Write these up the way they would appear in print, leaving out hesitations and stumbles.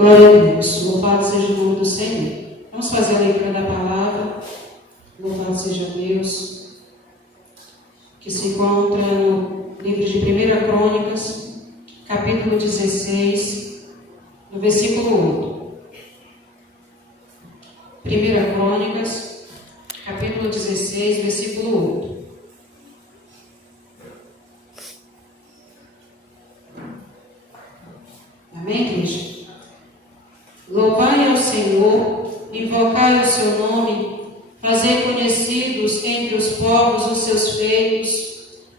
Glória a Deus. Louvado seja o nome do Senhor. Vamos fazer a leitura da palavra. Louvado seja Deus. Que se encontra no livro de 1 Crônicas, capítulo 16, no versículo 8. 1 Crônicas, capítulo 16, versículo 8. Amém, igreja? Louvai ao Senhor, invocai o seu nome, fazei conhecidos entre os povos os seus feitos,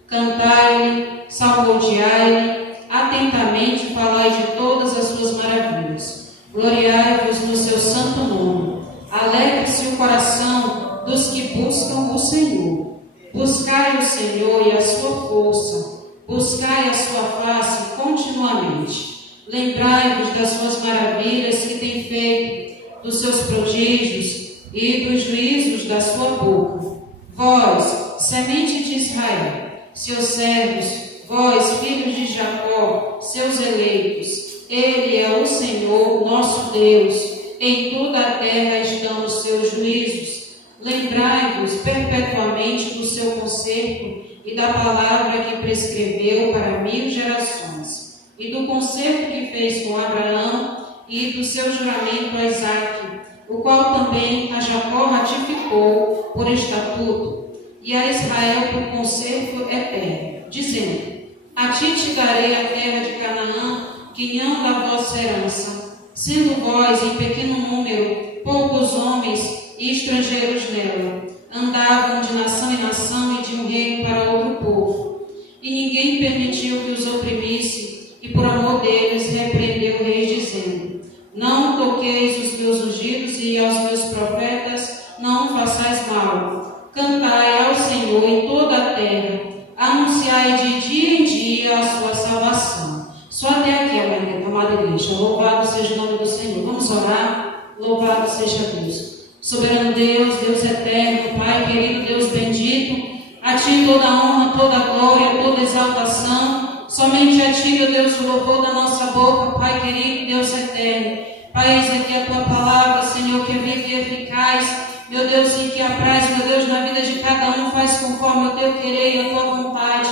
cantai-lhe, salmodiai-lhe, atentamente falai de todas as suas maravilhas. Gloriai-vos no seu santo nome. Alegre-se o coração dos que buscam o Senhor. Buscai o Senhor e a sua força, buscai a sua face continuamente. Lembrai-vos das suas maravilhas que tem feito, dos seus prodígios e dos juízos da sua boca. Vós, semente de Israel, seus servos, vós, filhos de Jacó, seus eleitos, Ele é o Senhor, nosso Deus, em toda a terra estão os seus juízos. Lembrai-vos perpetuamente do seu conserto e da palavra que prescreveu para 1000 gerações. E do concerto que fez com Abraão, e do seu juramento a Isaque, o qual também a Jacó ratificou por estatuto, e a Israel por concerto eterno, dizendo: a ti te darei a terra de Canaã, quinhão da vossa herança, sendo vós em pequeno número, poucos homens e estrangeiros nela, andavam de nação em nação e de um reino para outro povo. E ninguém permitiu que os oprimisse, e por amor deles repreendeu o rei, dizendo: não toqueis os meus ungidos e aos meus profetas não façais mal. Cantai ao Senhor em toda a terra, anunciai de dia em dia a sua salvação. Só até aqui, amada igreja. Louvado seja o nome do Senhor. Vamos orar. Louvado seja Deus. Soberano Deus, Deus eterno, Pai querido, Deus bendito, a ti toda a honra, toda a glória, toda a exaltação. Somente a ti, meu Deus, o louvor da nossa boca, Pai querido, Deus eterno. Pai, eis aqui a tua palavra, Senhor, que é viva e eficaz, meu Deus, e que apraz, meu Deus, na vida de cada um, faz conforme o teu querer e a tua vontade.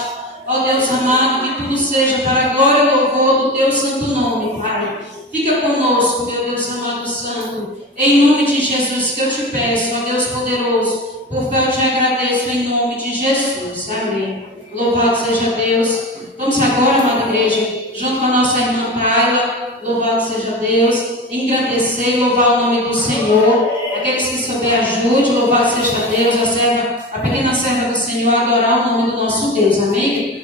Ó Deus amado, que tudo seja para a glória e louvor do teu santo nome, Pai. Fica conosco, meu Deus amado santo, em nome de Jesus que eu te peço, ó Deus poderoso, por fé eu te agradeço em nome de Jesus. Amém. Louvado seja Deus. Vamos agora, amada igreja, junto com a nossa irmã Praia, louvado seja Deus, engrandecer e louvar o nome do Senhor. Aqueles que souber, ajude, louvado seja Deus, a pequena serva do Senhor, adorar o nome do nosso Deus. Amém?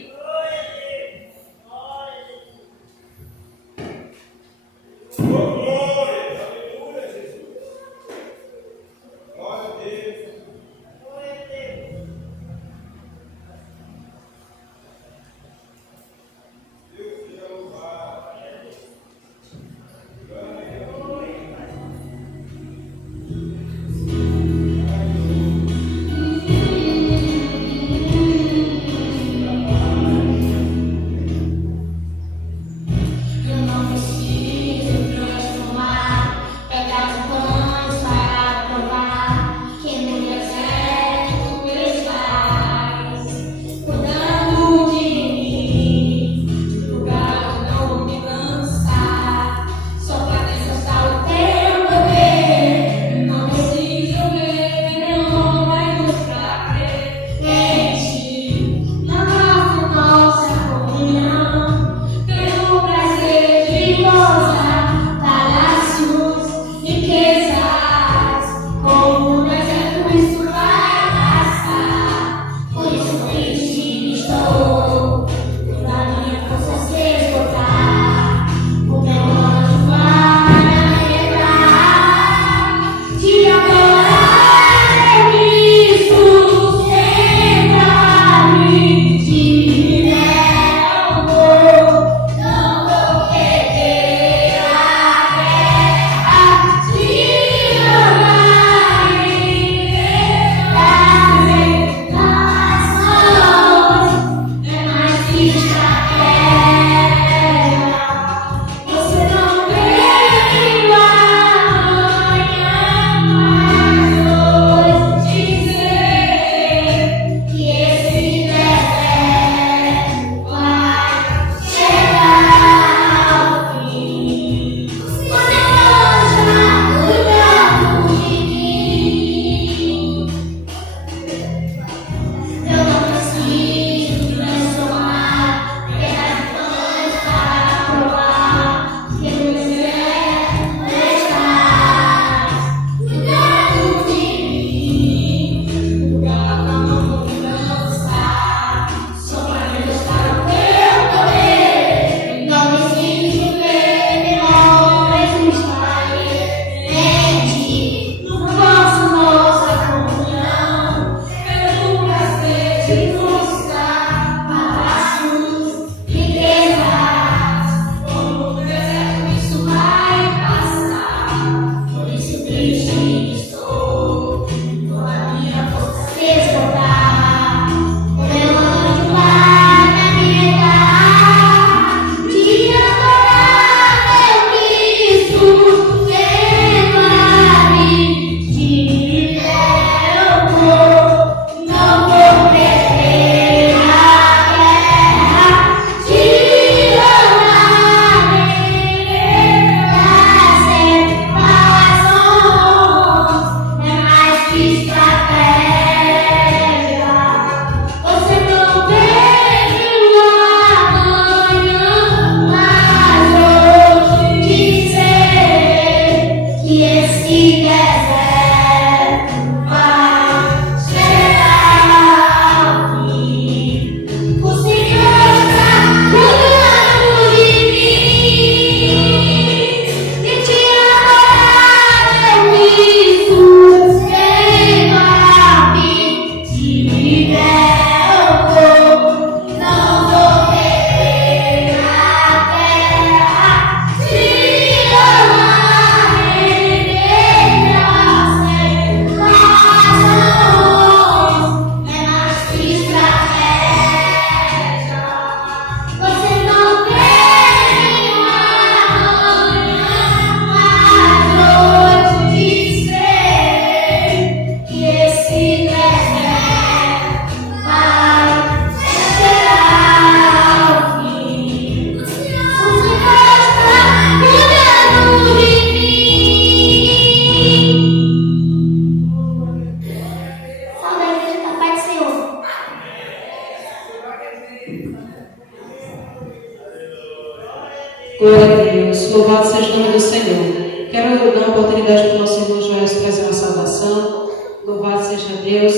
Glória a Deus. Louvado seja o nome do Senhor. Quero dar a oportunidade para o nosso irmão Joel trazer uma saudação. Louvado seja Deus.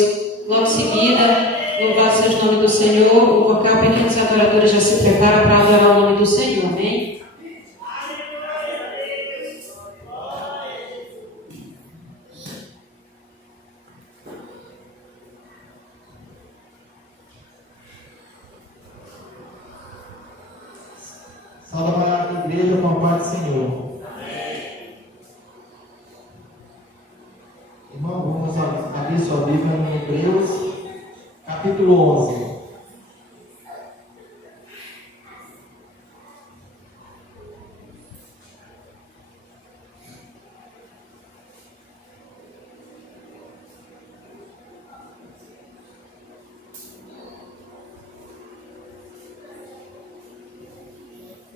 Logo em seguida, louvado seja o nome do Senhor. O vocal pequenos adoradores já se prepara para adorar o nome do Senhor. Amém? Salve a igreja com a paz do Senhor. Amém. Irmão, vamos abrir sua Bíblia em Hebreus, capítulo 11.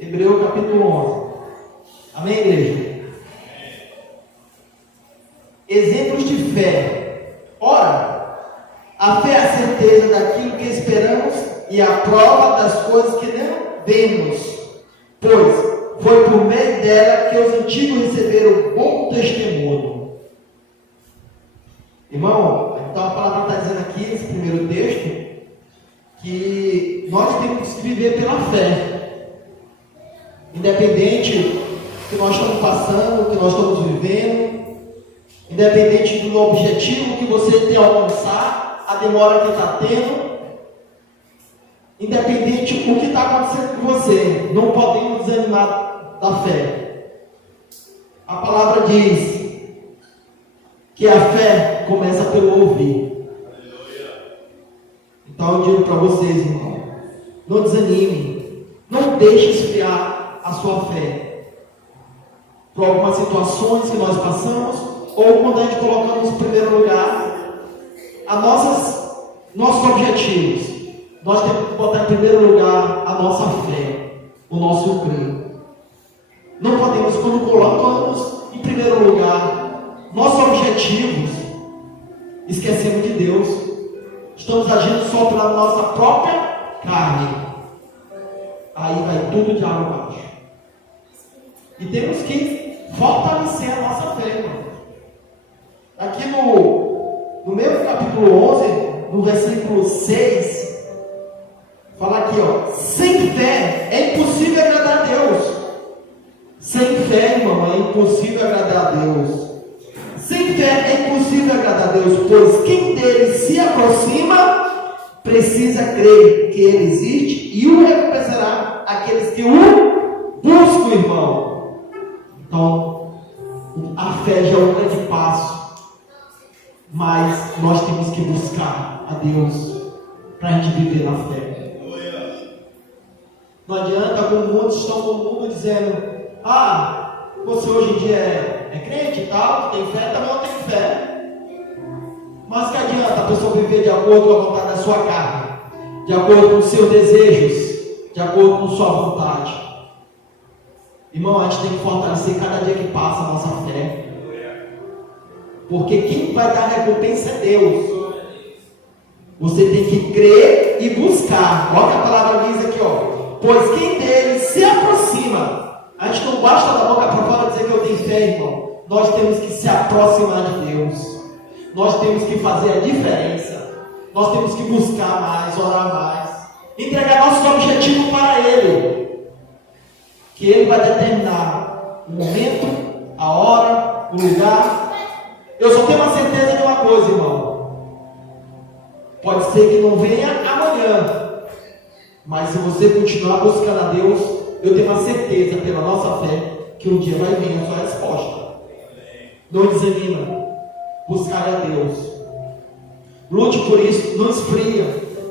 Hebreus capítulo 11. Amém, igreja? Exemplos de fé. Ora, a fé é a certeza daquilo que esperamos e a prova das coisas que não vemos. Pois foi por meio dela que os antigos receberam bom testemunho. Irmão, então a palavra está dizendo aqui, nesse primeiro texto, que nós temos que viver pela fé. Independente do que nós estamos passando, do que nós estamos vivendo, independente do objetivo que você tem a alcançar, a demora que está tendo, independente do que está acontecendo com você, não podemos desanimar da fé. A palavra diz que a fé começa pelo ouvir. Então eu digo para vocês, irmão, não desanime, não deixe esfriar a sua fé por algumas situações que nós passamos, ou quando a gente colocamos em primeiro lugar nossos objetivos. Nós temos que botar em primeiro lugar a nossa fé, o nosso crer. Não podemos, quando colocamos em primeiro lugar nossos objetivos, esquecemos de Deus. Estamos agindo só pela nossa própria carne. Aí vai tudo de água abaixo. E temos que fortalecer a nossa fé, irmão. Aqui no mesmo capítulo 11, no versículo 6, fala aqui, ó: sem fé é impossível agradar a Deus. Sem fé, irmão, é impossível agradar a Deus. Sem fé é impossível agradar a Deus, pois quem dele se aproxima precisa crer que ele existe e o recompensará aqueles que o buscam, irmão. Então, a fé já é um grande passo, mas nós temos que buscar a Deus para a gente viver na fé. Não adianta, como muitos estão no mundo dizendo: ah, você hoje em dia é crente e tal, tem fé, também não tem fé. Mas que adianta a pessoa viver de acordo com a vontade da sua carne, de acordo com os seus desejos, de acordo com sua vontade? Irmão, a gente tem que fortalecer cada dia que passa a nossa fé. Porque quem vai dar recompensa é Deus. Você tem que crer e buscar. Olha o que a palavra diz aqui, ó: pois quem dele se aproxima. A gente não basta da boca para fora dizer que eu tenho fé, irmão. Nós temos que se aproximar de Deus. Nós temos que fazer a diferença. Nós temos que buscar mais, orar mais, entregar nossos objetivos para Ele, que Ele vai determinar o momento, a hora, o lugar. Eu só tenho uma certeza de uma coisa, irmão: pode ser que não venha amanhã, mas se você continuar buscando a Deus, eu tenho uma certeza pela nossa fé que um dia vai vir a sua resposta. Não desanima, buscar a Deus, lute por isso, não esfria,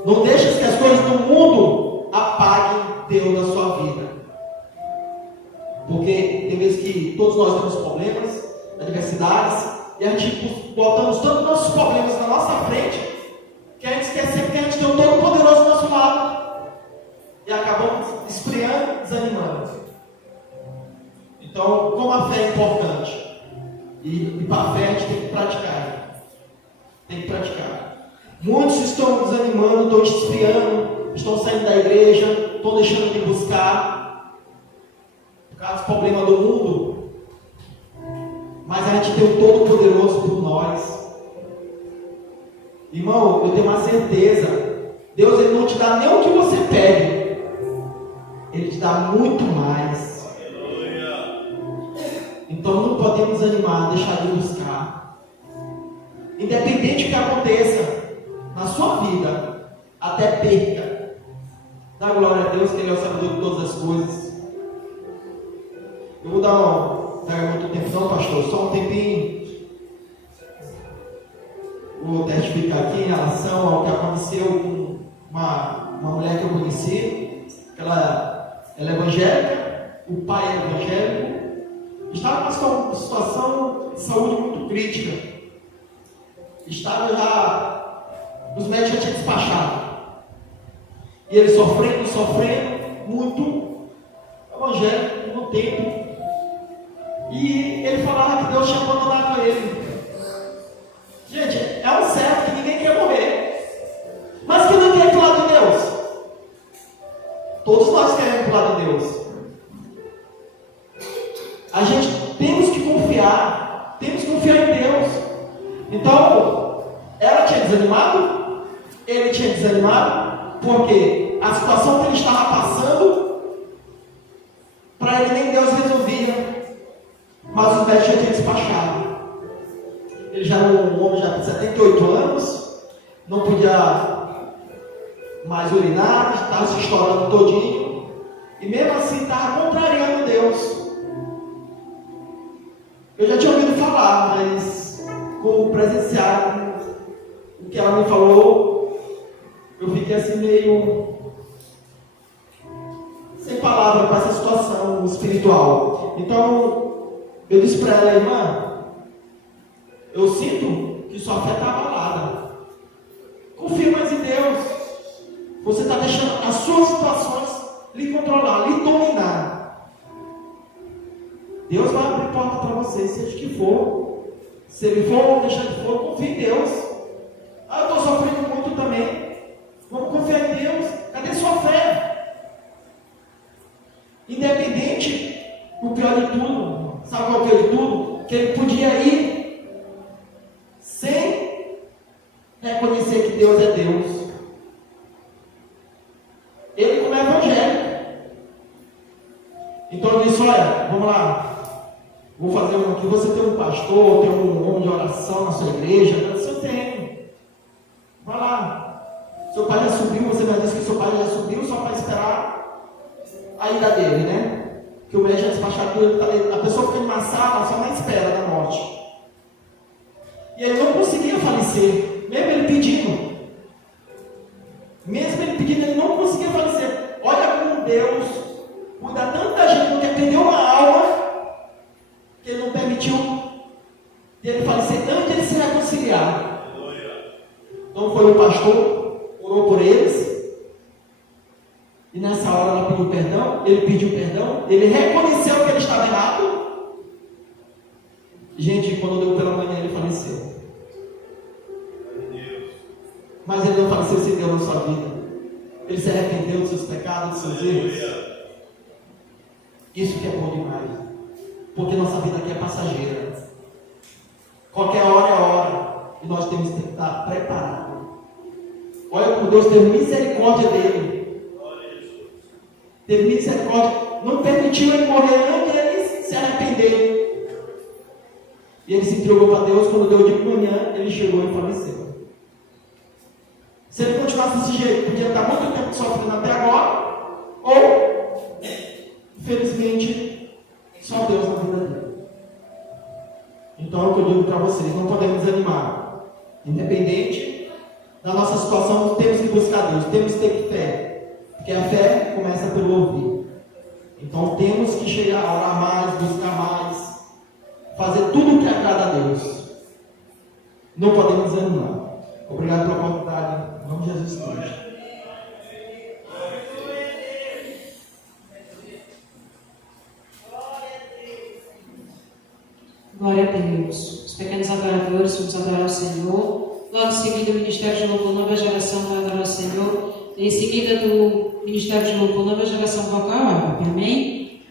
não deixe que as coisas do mundo apaguem Deus da sua vida. Porque tem vezes que todos nós temos problemas, adversidades, e a gente botamos tanto nossos problemas na nossa frente, que a gente esquece que a gente tem um Todo-Poderoso do nosso lado, e acabamos esfriando, desanimando. Então, como a fé é importante, e para a fé a gente tem que praticar. Tem que praticar. Muitos estão desanimando, estão esfriando, estão saindo da igreja, estão deixando de buscar. problemas do mundo, mas a gente tem o Todo-Poderoso por nós. Irmão, eu tenho uma certeza, Deus ele não te dá nem o que você pede, Ele te dá muito mais. Então não podemos desanimar, deixar de buscar. Independente do que aconteça na sua vida, até perca, dá glória a Deus que Ele é o Salvador de todas as coisas. Eu vou não pega muito tempo não, pastor, só um tempinho. Vou testificar aqui em relação ao que aconteceu com uma mulher que eu conheci. Ela é evangélica, o pai é evangélico, estava numa situação de saúde muito crítica. Estava já, os médicos já tinham despachado. E ele sofrendo muito, evangélico, no tempo. E ele falava que Deus tinha abandonado ele. Gente, é um certo que ninguém quer morrer. Mas quem não quer ir para o lado de Deus? Todos nós queremos ir para o lado de Deus. A gente temos que confiar em Deus. Então, ela tinha desanimado, ele tinha desanimado, porque a situação que ele estava passando, para ele nem Deus resolvia. Mas o médico já tinha despachado. Ele já era um homem já de 78 anos, não podia mais urinar, estava se estourando todinho, e mesmo assim estava contrariando Deus. Eu já tinha ouvido falar, mas como presenciar o que ela me falou, eu fiquei assim meio sem palavra para essa situação espiritual. Então eu disse para ela, irmã, eu sinto que sua fé está abalada. Confia mais em Deus. Você está deixando as suas situações lhe controlar, lhe dominar. Deus vai abrir porta para você, seja o que for. Se ele for ou deixar de for, confie em Deus. Ah, eu estou sofrendo muito também. Vamos confiar em Deus. Cadê sua fé? Independente, o pior de tudo, sabe qual é o pior de tudo? Que ele podia ir sem reconhecer que Deus é Deus. Ele como é evangélico. Então ele disse, olha, vamos lá, vou fazer um aqui, você tem um pastor, tem um homem de oração na sua igreja? Eu disse, eu tenho. Vai lá. Seu pai já subiu, você vai dizer que seu pai já subiu, só para esperar a ida dele, né? Que o médico já despachado, a pessoa fica numa sala só na espera da morte. E ele não conseguia falecer, mesmo ele pedindo. Ele não conseguia falecer. Olha como Deus cuida tanta gente, porque perdeu uma alma, que ele não permitiu ele falecer antes de ele se reconciliar. Então foi o pastor, orou por eles, e nessa hora ela pediu perdão, ele pediu perdão, ele reconheceu que ele estava errado. Gente, quando deu pela manhã ele faleceu. Mas ele não faleceu sem Deus na sua vida. Ele se arrependeu dos seus pecados, dos seus erros. Isso que é bom demais. Porque nossa vida aqui é passageira. Qualquer hora é hora. E nós temos que estar preparados. Olha como Deus teve misericórdia dele. Teve misericórdia. Não permitiu ele morrer antes de ele se arrepender. E ele se entregou para Deus. Quando deu de manhã, ele chegou e faleceu. Se ele continuasse desse jeito, podia estar muito tempo sofrendo até agora, ou, infelizmente, só Deus na vida dele. Então, é o que eu digo para vocês, não podemos desanimar. Independente da nossa situação, temos que buscar Deus, temos que ter fé, porque a fé começa pelo ouvir. Então, temos que chegar a orar mais, buscar mais, fazer tudo o que agrada a Deus. Não podemos desanimar. Obrigado pela oportunidade. Em nome de Jesus Cristo. Glória a Deus. Os pequenos adoradores vamos adorar o Senhor. Logo em seguida, o Ministério de Louvor Nova Geração vai adorar o Senhor. Em seguida, do Ministério de Louvor Nova Geração Vocal Ágape. Amém?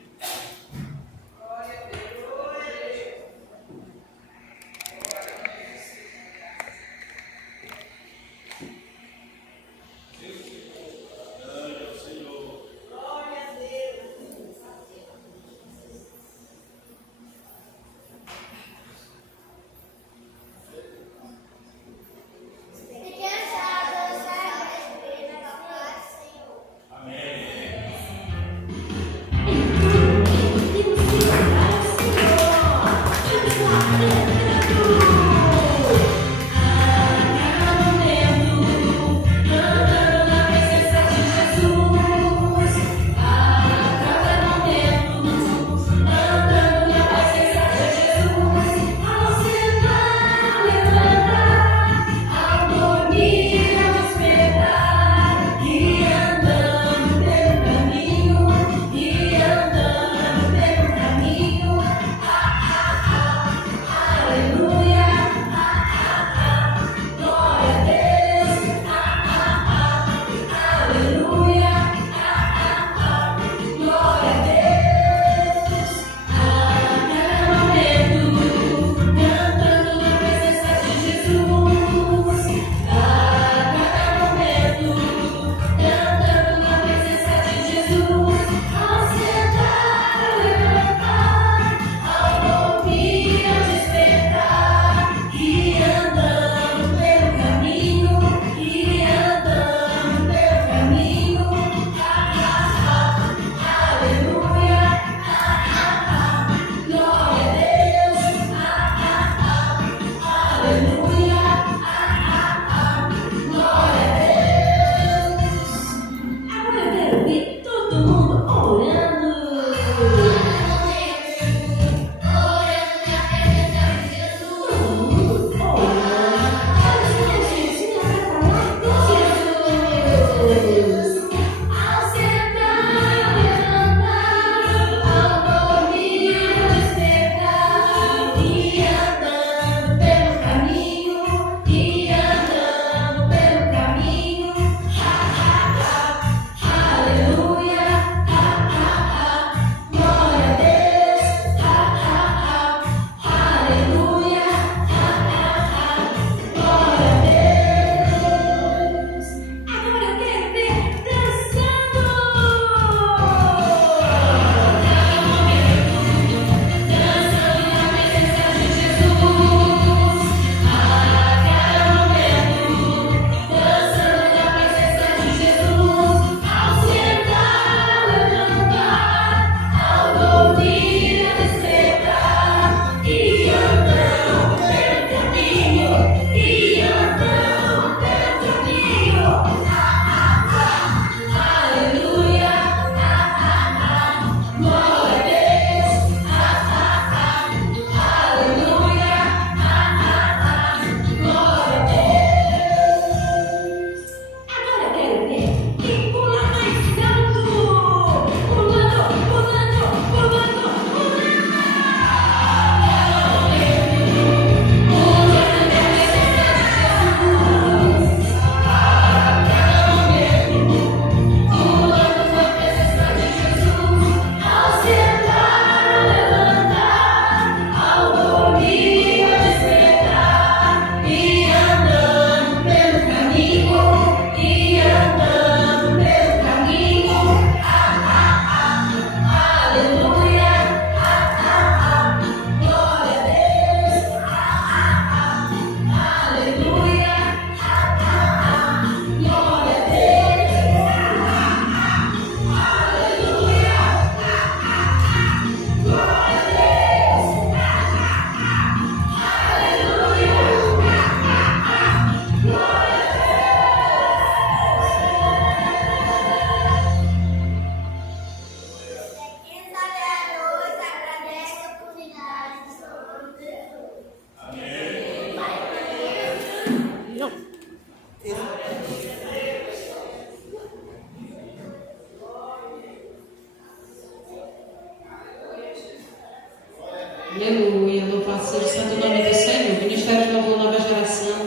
Aleluia. Louvado seja o santo nome do Senhor. Ministério de Louvor Nova Geração.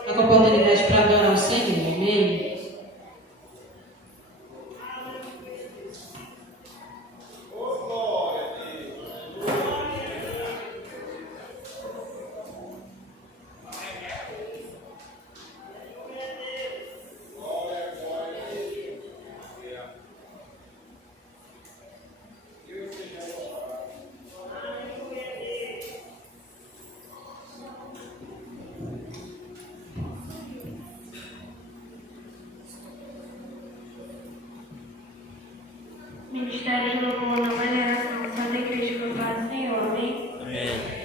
Está com a oportunidade para adorar o Senhor. Amém. Ministério de Louvor Nova Geração, Santa Igreja do Pai do Senhor, amém? Amém.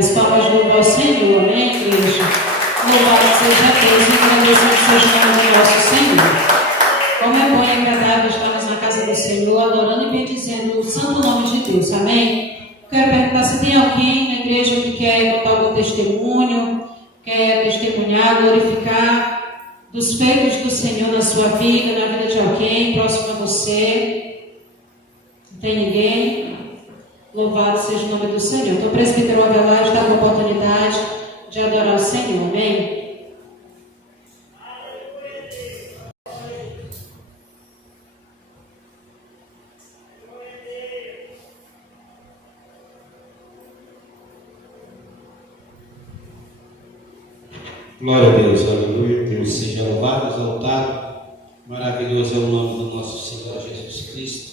as palmas de louva ao Senhor, amém, igreja? Louvado seja Deus e agradecido seja o nome do nosso Senhor. Como é bom e agradável estarmos na casa do Senhor, adorando e bendizendo o santo nome de Deus, amém? Quero perguntar se tem alguém na igreja que quer contar algum testemunho, quer testemunhar, glorificar dos feitos do Senhor na sua vida, na vida de alguém próximo a você. Não tem ninguém? Louvado seja o nome do Senhor. Então, o presbítero Avelar está com a oportunidade de adorar o Senhor, amém? Glória a Deus, aleluia. Deus seja louvado, exaltado. Maravilhoso é o nome do nosso Senhor Jesus Cristo.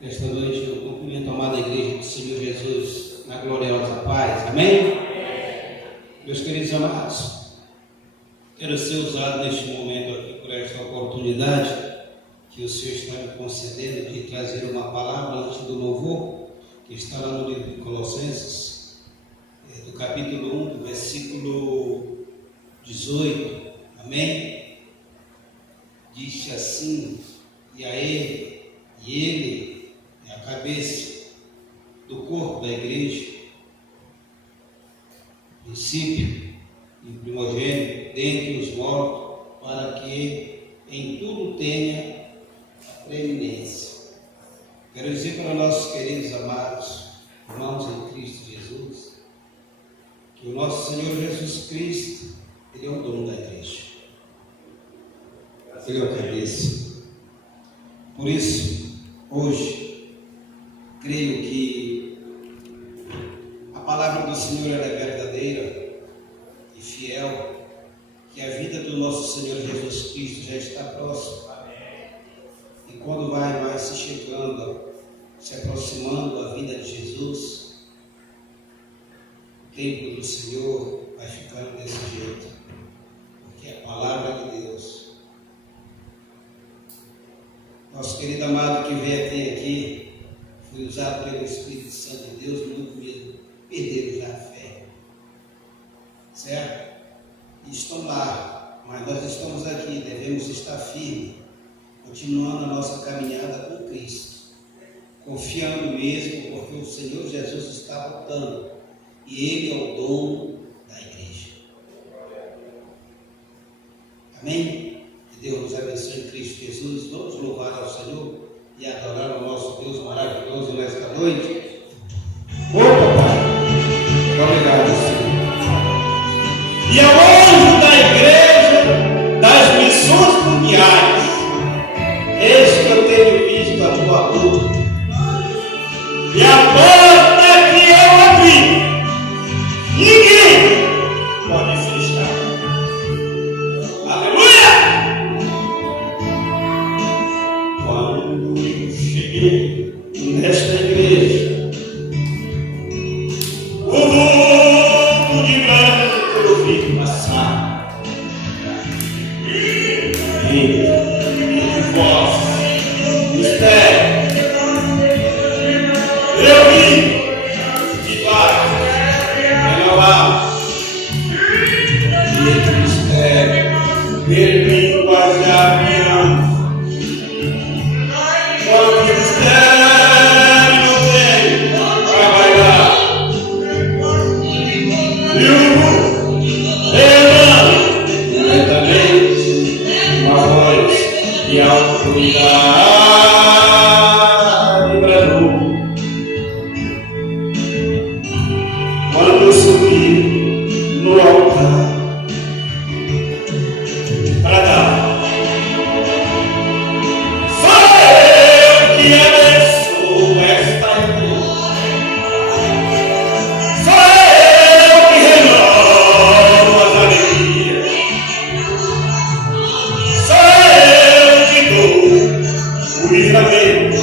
Nesta noite eu cumprimento a amada igreja do Senhor Jesus na gloriosa paz. Amém? Meus queridos amados, quero ser usado neste momento aqui por esta oportunidade que o Senhor está me concedendo de trazer uma palavra antes do louvor, que está lá no livro de Colossenses, do capítulo 1, do versículo 18, amém? Diz assim: e a ele é a cabeça do corpo da igreja, princípio e primogênito dentre os mortos, para que em tudo tenha a preeminência. Quero dizer para nossos queridos amados irmãos em Cristo Jesus, que o nosso Senhor Jesus Cristo, Ele é o dono da igreja. Ele é o cabeça. Por isso, hoje, creio que a palavra do Senhor é verdadeira e fiel, que a vida do nosso Senhor Jesus Cristo já está próxima. E quando vai mais se chegando, se aproximando a vinda de Jesus, o tempo do Senhor vai ficando desse jeito, porque é a palavra de Deus. Nosso querido amado que veio até aqui, foi usado pelo Espírito Santo de Deus, muito medo, perderam já a fé, certo? E estão lá, mas nós estamos aqui, devemos estar firmes, continuando a nossa caminhada com Cristo, confiando mesmo, porque o Senhor Jesus está voltando. E Ele é o dono da igreja. Amém? Que Deus nos abençoe em Cristo Jesus. Vamos louvar ao Senhor e adorar o nosso Deus maravilhoso nesta noite. Opa, Pai! Obrigado, Senhor. E ao anjo da igreja das missões mundiais, eis que eu tenho visto a tua luz. E a porta que eu abri, ninguém pode fechar. Aleluia! Quando eu cheguei nesta igreja, o vulto de branco eu vi passar, e voz, mistério, eu vi de baixo. E entre mistério, permíngua já me amo. Quando mistério eu tenho para bailar, e o revelando lentamente uma voz de autoridade bradou. Quando eu subi no altar para dar, sou eu que abençoo esta igreja, sou eu que renovo as alegrias, sou eu que dou o livramento,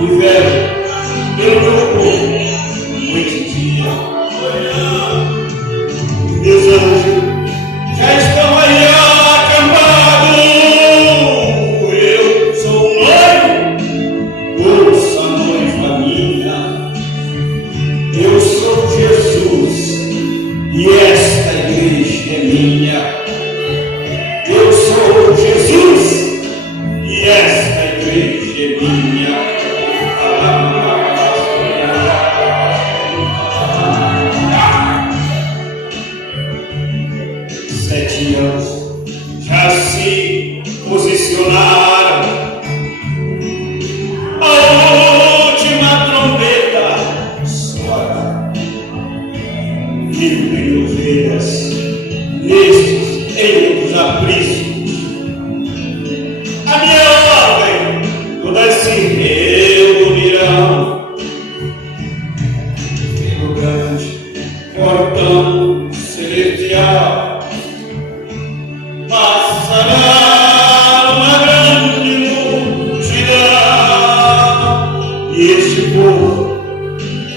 e velho pelo meu povo.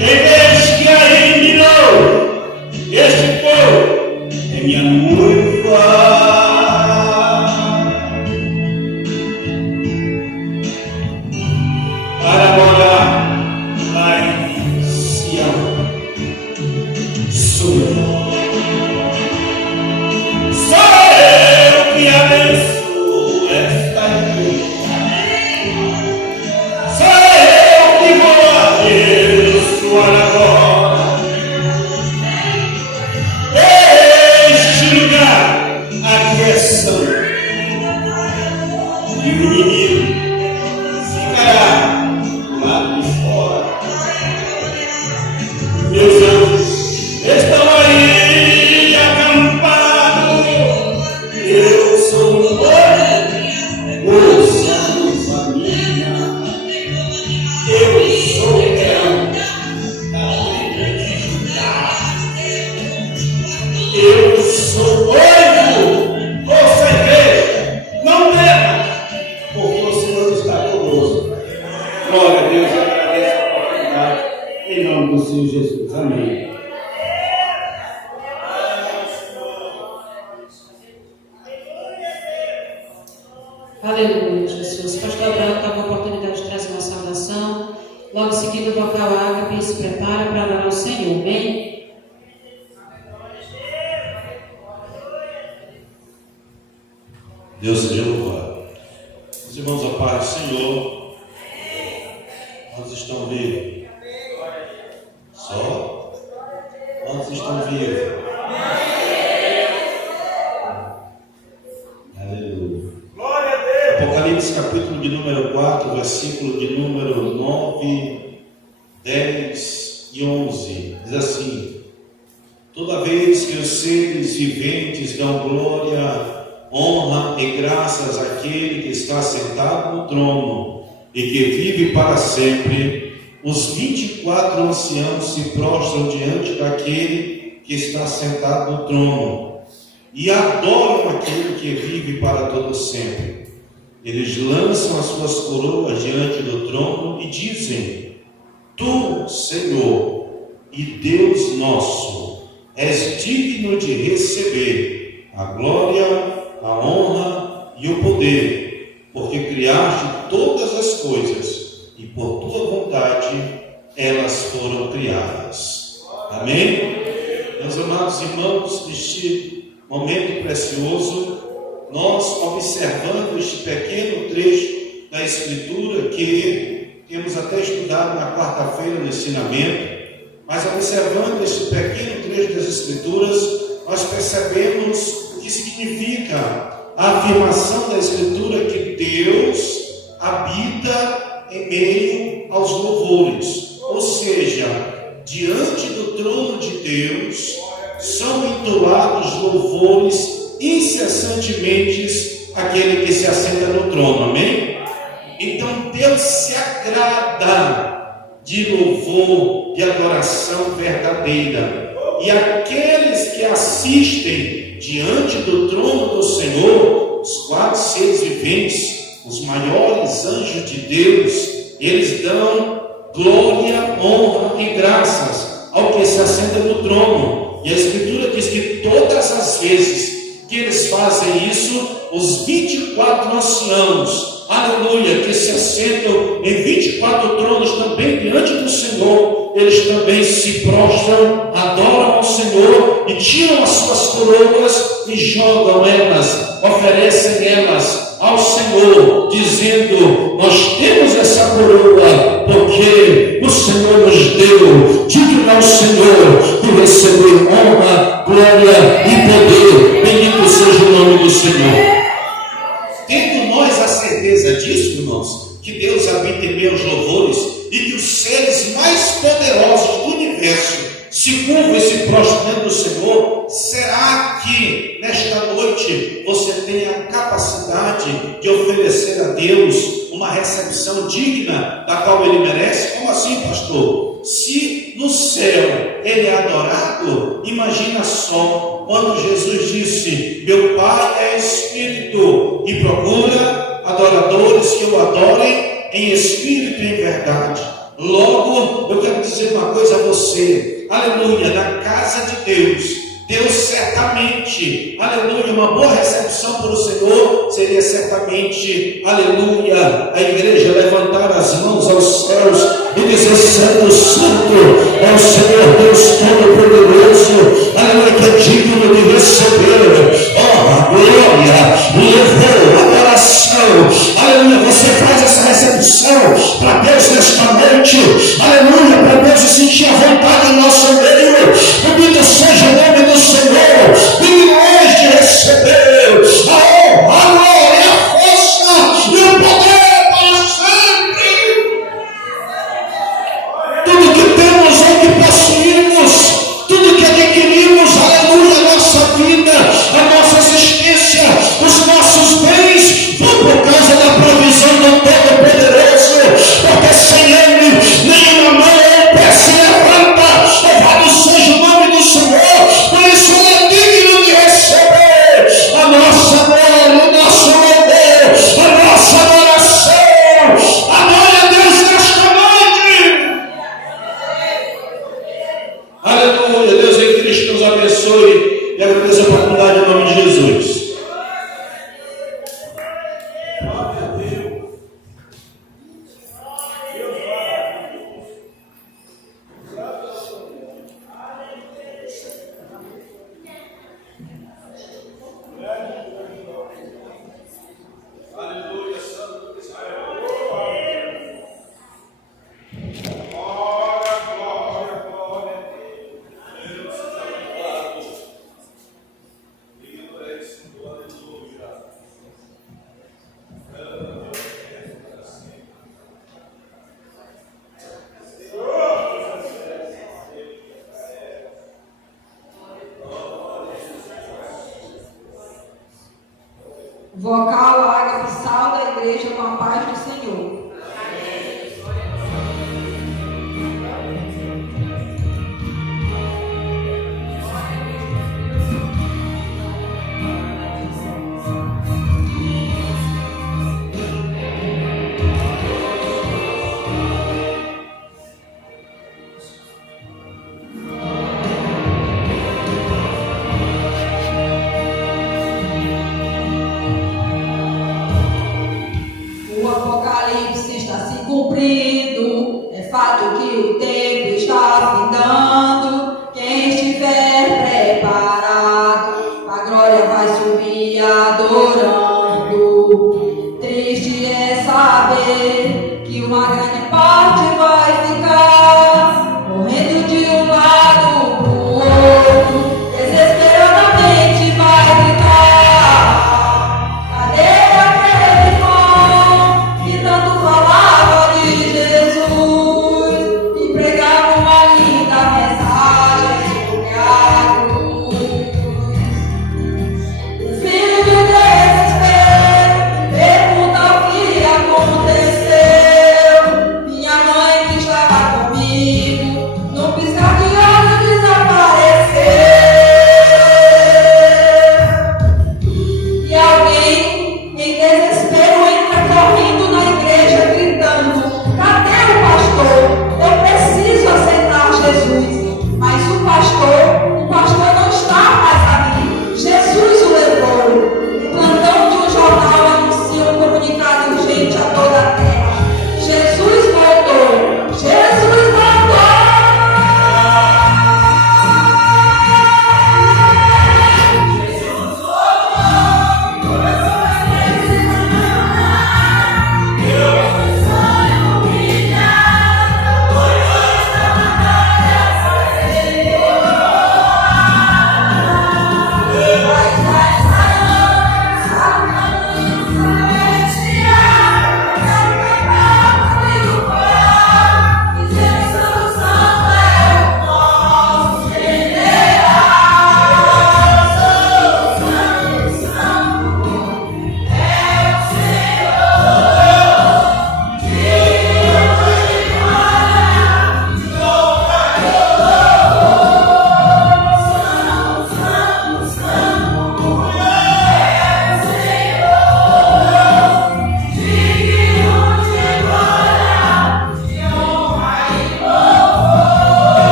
Quem vês que aí mirou, este povo é minha noiva. Para morar lá em Sião, sou eu que abençoo esta igreja, sou eu que vou abençoar agora este lugar. Aqui é santo e o inimigo ficará lado de fora. Meus anjos estão aí acampados. Eu sou o povo, ouçam a minha. Eu sou o leão da tribo de Judá. Eu sou o noivo. Você vê, não tema, porque o Senhor está conosco. Glória a Deus, eu agradeço a oportunidade, em nome do Senhor Jesus. Amém. Aleluia, Jesus. Pastor Branco toma a oportunidade de trazer uma saudação. Logo em seguida, o vocal Ágape se prepara para adorar o Senhor. Amém? Deus seja louvado. Os irmãos, a paz do Senhor. Quantos estão vivos? Só? Quantos estão vivos? Aleluia. Glória a Deus. Apocalipse capítulo de número 4, versículo de número 9, 10 e 11. Diz assim: toda vez que os seres viventes dão glória, honra e graças àquele que está sentado no trono e que vive para sempre, os 24 anciãos se prostram diante daquele que está sentado no trono e adoram aquele que vive para todo sempre. Eles lançam as suas coroas diante do trono e dizem: Tu, Senhor e Deus nosso, és digno de receber a glória, a honra e o poder, porque criaste todas as coisas e por tua vontade elas foram criadas. Amém? Meus amados irmãos, neste momento precioso, nós observando este pequeno trecho da Escritura que temos até estudado na quarta-feira no ensinamento, mas observando este pequeno trecho das Escrituras, nós percebemos o que significa a afirmação da Escritura que Deus habita em meio aos louvores, ou seja, diante do trono de Deus são entoados louvores incessantemente àquele que se assenta no trono, amém? Então Deus se agrada de louvor, de adoração verdadeira, e aqueles que assistem diante do trono do Senhor, os 4 seres viventes, os maiores anjos de Deus, eles dão glória, honra e graças ao que se assenta no trono. E a Escritura diz que todas as vezes que eles fazem isso, os 24 anciãos, aleluia, que se assentam em 24 tronos também diante do Senhor, eles também se prostram, adoram ao Senhor e tiram as suas coroas e jogam elas, oferecem elas ao Senhor, dizendo: nós temos essa coroa porque o Senhor nos deu. Digno ao Senhor de receber honra, glória e poder. Bendito seja o nome do Senhor. Tendo nós a certeza disso, irmãos, que Deus habita em meio aos louvores e que os seres mais poderosos do universo se curvam e se prostram diante do Senhor, será que nesta noite você tem a capacidade de oferecer a Deus uma recepção digna da qual Ele merece? Como assim, pastor? Se no céu Ele é adorado, imagina só quando Jesus disse: meu Pai é Espírito e procura adoradores que o adorem em espírito e em verdade. Logo, eu quero dizer uma coisa a você, aleluia, na casa de Deus certamente, aleluia, uma boa recepção para o Senhor seria certamente, aleluia, a igreja levantar as mãos aos céus e dizer: Santo, Santo é o Senhor Deus Todo-Poderoso, aleluia, que é digno de receber, a glória, louvor, adoração, aleluia. Você faz essa recepção para Deus nesta noite, aleluia, para Deus se sentir à vontade em nosso meio. Bendito seja o nome do Senhor, digno és de receber a honra, a glória, a força e o poder para sempre. Tudo que temos ou que possuímos, tudo que adquirimos, aleluia, a nossa vida, a nossa existência, os nossos bens, vão por causa da provisão do Todo-Poderoso, porque sem Ele nenhuma mão ou pé se levanta. Louvado seja o nome do Senhor, por isso Ele é digno de receber a nossa glória, o nosso louvor, a nossa adoração. Adore a Deus nesta noite. Aleluia. Deus em Cristo nos abençoe e agradeço a oportunidade em nome de Jesus. Vocal ágape-sal da igreja com a paz do Senhor. O Apocalipse está se cumprindo, é fato que o tempo está findando. Quem estiver preparado, a glória vai subir adorando. Triste é saber que uma grande parte vai ficar correndo de um lado pro outro, desesperadamente vai gritar: cadê aquele irmão que tanto falava de Jesus e pregava uma linda mensagem?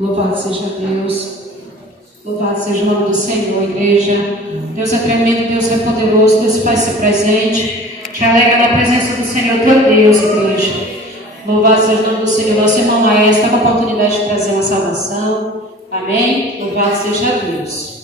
Louvado seja Deus. Louvado seja o nome do Senhor, igreja. Deus é tremendo, Deus é poderoso, Deus faz ser presente. Te alegra na presença do Senhor, teu Deus, igreja. Louvado seja o nome do Senhor. Nosso irmão Maestro está com a oportunidade de trazer uma salvação. Amém? Louvado seja Deus.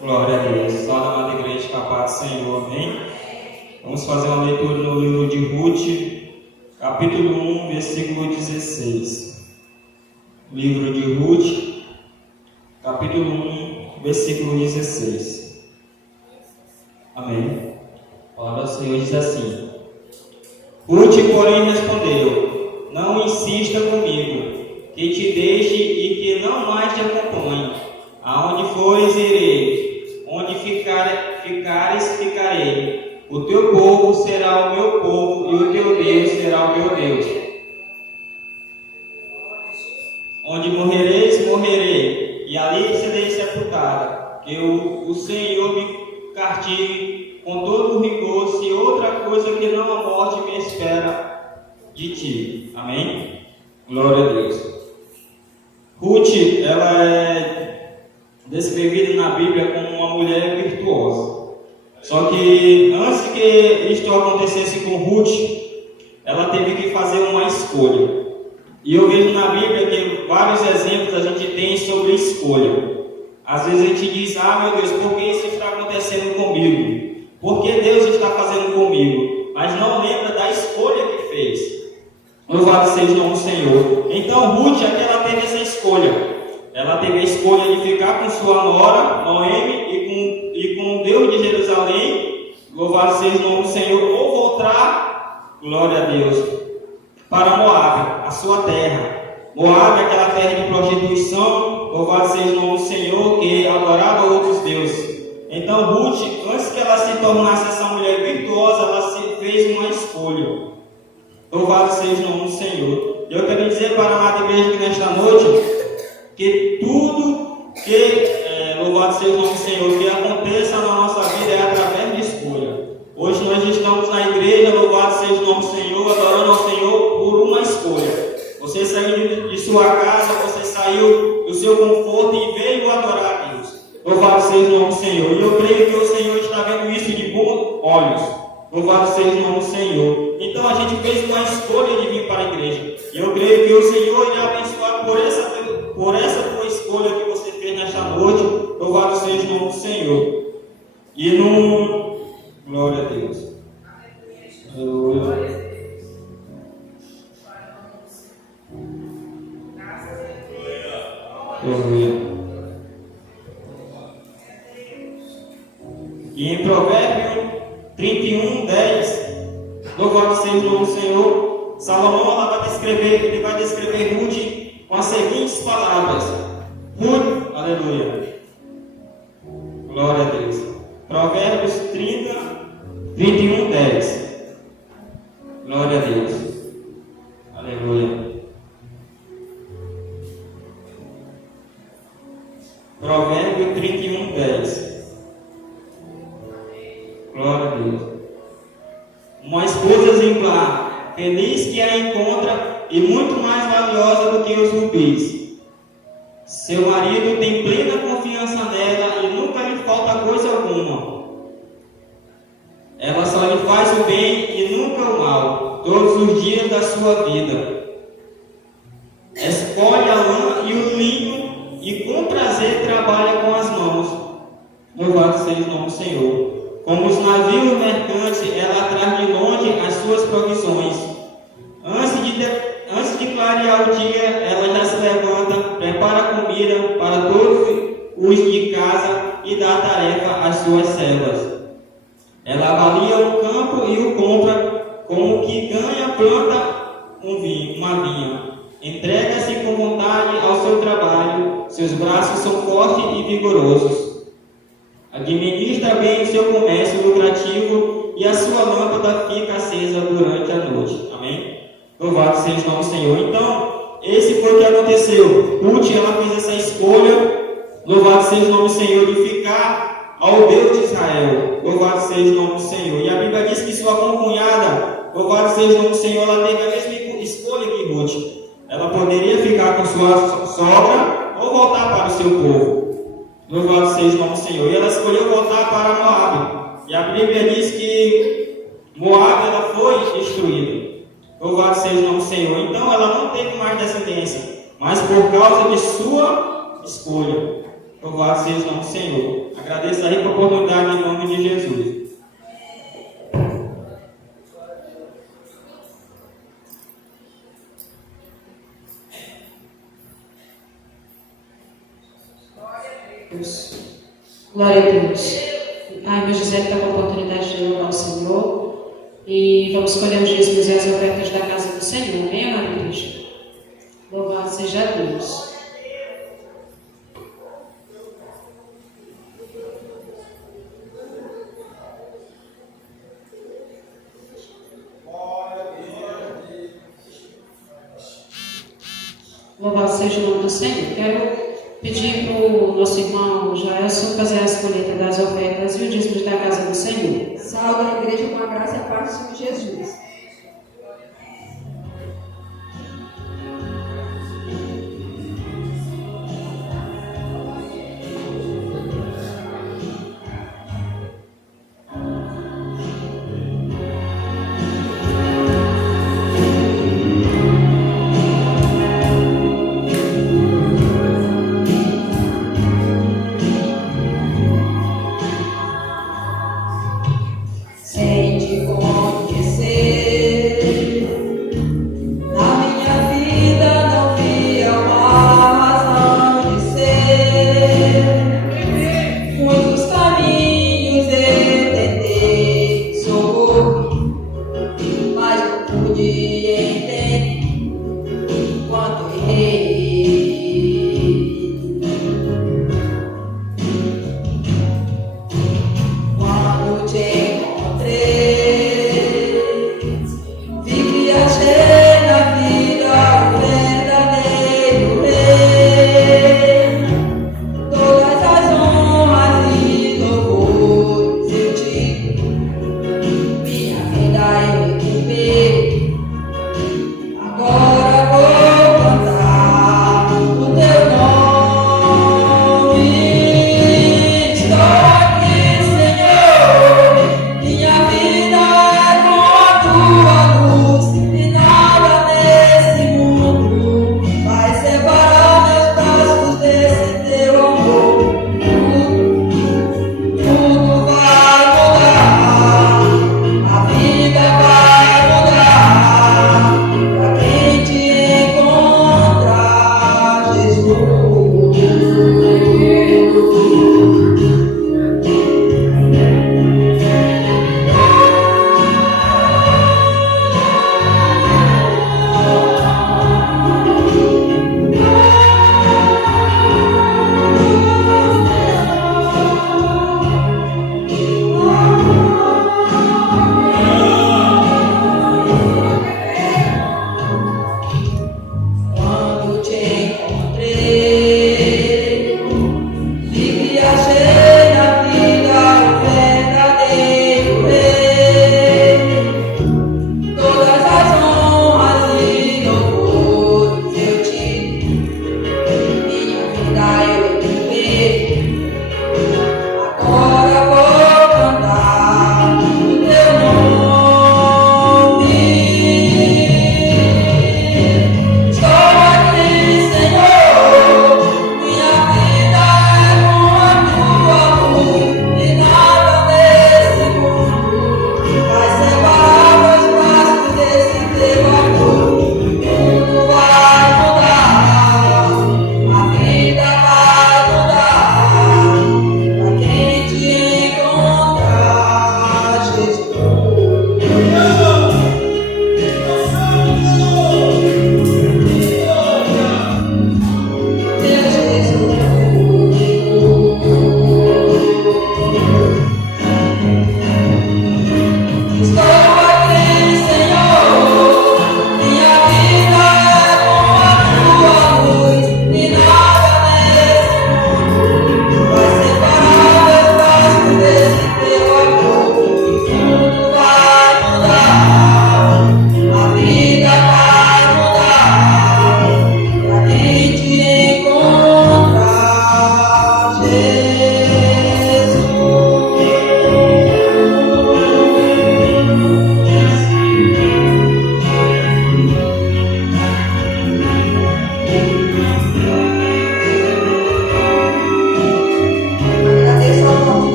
Glória a Deus. Salve, amada igreja, capaz do Senhor, amém? Vamos fazer uma leitura no livro de Ruth, capítulo 1, versículo 16. Livro de Ruth, capítulo 1, versículo 16. Amém? A palavra do Senhor diz assim: Ruth, porém, respondeu: Não insista comigo, que te deixe e que não mais te acompanhe. Aonde fores, irei. Onde ficares, ficarei. O teu povo será o meu povo, e o teu Deus será o meu Deus. Onde morrereis, morrerei, e ali serei sepultada. Que o Senhor me castigue com todo o rigor, se outra coisa que não a morte me espera de ti. Amém? Glória a Deus. Ruth, ela é descrevida na Bíblia como uma mulher virtuosa. Só que antes que isto acontecesse com Ruth, ela teve que fazer uma escolha. E eu vejo na Bíblia que vários exemplos a gente tem sobre escolha. Às vezes a gente diz: meu Deus, por que isso está acontecendo comigo? Por que Deus está fazendo comigo? Mas não lembra da escolha que fez. Louvado seja o nome do Senhor. Então Ruth, ela teve essa escolha. Ela teve a escolha de ficar com sua nora, Noemi, e com o Deus de Jerusalém, louvado seja o nome do Senhor, ou voltar, glória a Deus, para Moabe, a sua terra. Moabe, aquela terra de prostituição, louvado seja o nome do Senhor, que adorava outros deuses. Então Ruth, antes que ela se tornasse essa mulher virtuosa, ela fez uma escolha. Louvado seja o nome do Senhor. Eu quero dizer para a amada igreja que nesta noite, que tudo que, louvado seja o nome do Senhor, que aconteça na nossa vida é através de escolha. Hoje nós estamos na igreja, louvado seja o nome do Senhor, adorando ao Senhor por uma escolha. Você saiu de sua casa, você saiu do seu conforto e veio adorar a Deus. Louvado seja o nome do Senhor. E eu creio que o Senhor está vendo isso de bons olhos. Louvado seja o nome do Senhor. Então a gente fez uma escolha de vir para a igreja. E eu creio que o Senhor irá abençoar por essa tua escolha que você fez nesta noite. Louvado seja o nome do Senhor. E no... Glória a Deus. Aleluia. Aleluia. E em Provérbio 31:10, louvado seja o nome do Senhor, Salomão ele vai descrever Ruth com as seguintes palavras. Ruth, aleluia. Glória a Deus. Provérbios 31:10. Glória a Deus. Aleluia. Provérbio 31:10. Glória a Deus. Uma esposa exemplar, feliz que a encontra e muito mais valiosa do que os rubis. Seu marido tem plena confiança nela e nunca lhe falta coisa alguma. Ela só lhe faz o bem e nunca o mal, todos os dias da sua vida. Escolhe a lã e o linho e com prazer trabalha com as mãos. Louvado seja o nome do Senhor. Como os navios mercantes, ela traz de longe as suas provisões. Antes de clarear o dia, ela já se levanta, prepara a comida para todos os de casa e dá a tarefa às suas servas. Ela avalia o campo e o compra, como que ganha planta uma vinha. Entrega-se com vontade ao seu trabalho, seus braços são fortes e vigorosos. Administra bem o seu comércio lucrativo e a sua lâmpada fica acesa durante a noite. Amém? Louvado seja o nome do Senhor. Então, esse foi o que aconteceu. Ruth, ela fez essa escolha, louvado seja o nome do Senhor, de ficar ao Deus de Israel. Louvado seja o nome do Senhor. E a Bíblia diz que sua concunhada, louvado seja o nome do Senhor, ela teve a mesma escolha que Ruth. Ela poderia ficar com sua sogra ou voltar para o seu povo. Louvado seja o nome do Senhor. E ela escolheu voltar para Moabe. E a Bíblia diz que Moabe ela foi destruída. Louvado seja o nome do Senhor. Então ela não teve mais descendência, mas por causa de sua escolha. Louvado seja o nome do Senhor. Agradeço a rica oportunidade em nome de Jesus. Glória a Deus. A irmã Gisele está com a oportunidade de louvar o Senhor. E vamos escolher os dízimos e as ofertas da casa do Senhor. Amém, amada igreja? Louvado seja Deus. Louvado seja o nome do Senhor. Quero pedir para o nosso irmão Jaelson fazer a escolha das ofertas e o dízimo da casa do Senhor. Salve a igreja com a graça e a paz do Senhor Jesus. Sente como que ser.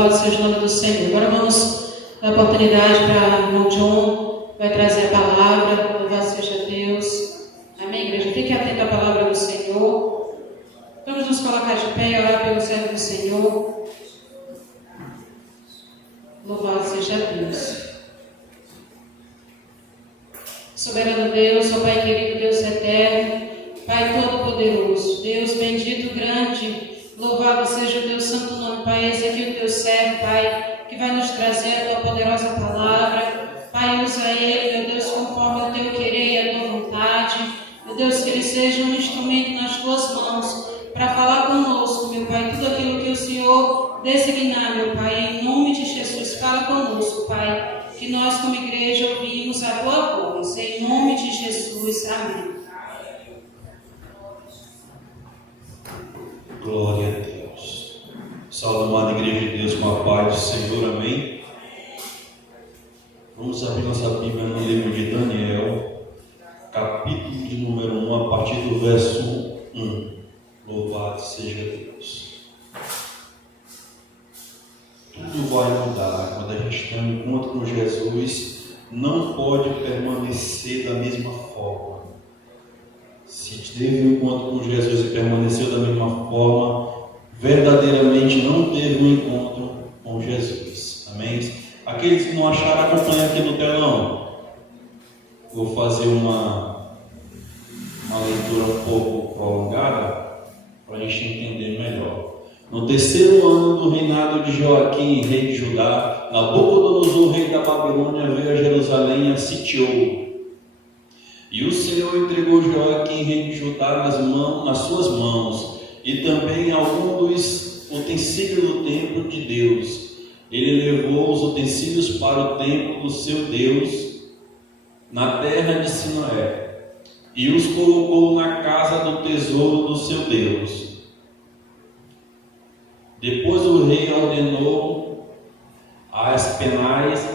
Louvado seja o nome do Senhor. Agora vamos dar oportunidade para o irmão John, vai trazer a palavra. Louvado seja Deus. Amém, igreja? Fique atento à palavra do Senhor. Vamos nos colocar de pé e orar pelo servo do Senhor. Louvado seja Deus. Soberano Deus, ó Pai querido, Deus eterno, Pai todo-poderoso, Deus bendito, grande, louvado seja o teu santo nome, Pai. Esse aqui é o teu servo, Pai, que vai nos trazer a tua poderosa palavra. Pai, usa ele, meu Deus, conforme o teu querer e a tua vontade. Meu Deus, que ele seja um instrumento nas tuas mãos para falar conosco, meu Pai, tudo aquilo que o Senhor designar, meu Pai, em nome de Jesus, fala conosco, Pai, que nós como igreja ouvimos a tua voz, em nome de Jesus, amém. Glória a Deus. Salve, amada igreja de Deus, com a paz do Senhor, amém. Vamos abrir nossa Bíblia no livro de Daniel, capítulo de número 1, a partir do verso 1. Louvado seja Deus. Tudo vai mudar quando a gente tem um encontro com Jesus. Não pode permanecer da mesma forma. Se teve um encontro com Jesus e permaneceu da mesma forma, verdadeiramente não teve um encontro com Jesus. Amém? Aqueles que não acharam, acompanhem aqui no telão. Vou fazer uma leitura um pouco prolongada para a gente entender melhor. No terceiro ano do reinado de Joaquim, rei de Judá, Nabucodonosor, rei da Babilônia, veio a Jerusalém e a sitiou. E o Senhor entregou Joaquim, rei de Judá, nas suas mãos, e também alguns dos utensílios do templo de Deus. Ele levou os utensílios para o templo do seu Deus, na terra de Sinoé, e os colocou na casa do tesouro do seu Deus. Depois o rei ordenou a Aspenaz,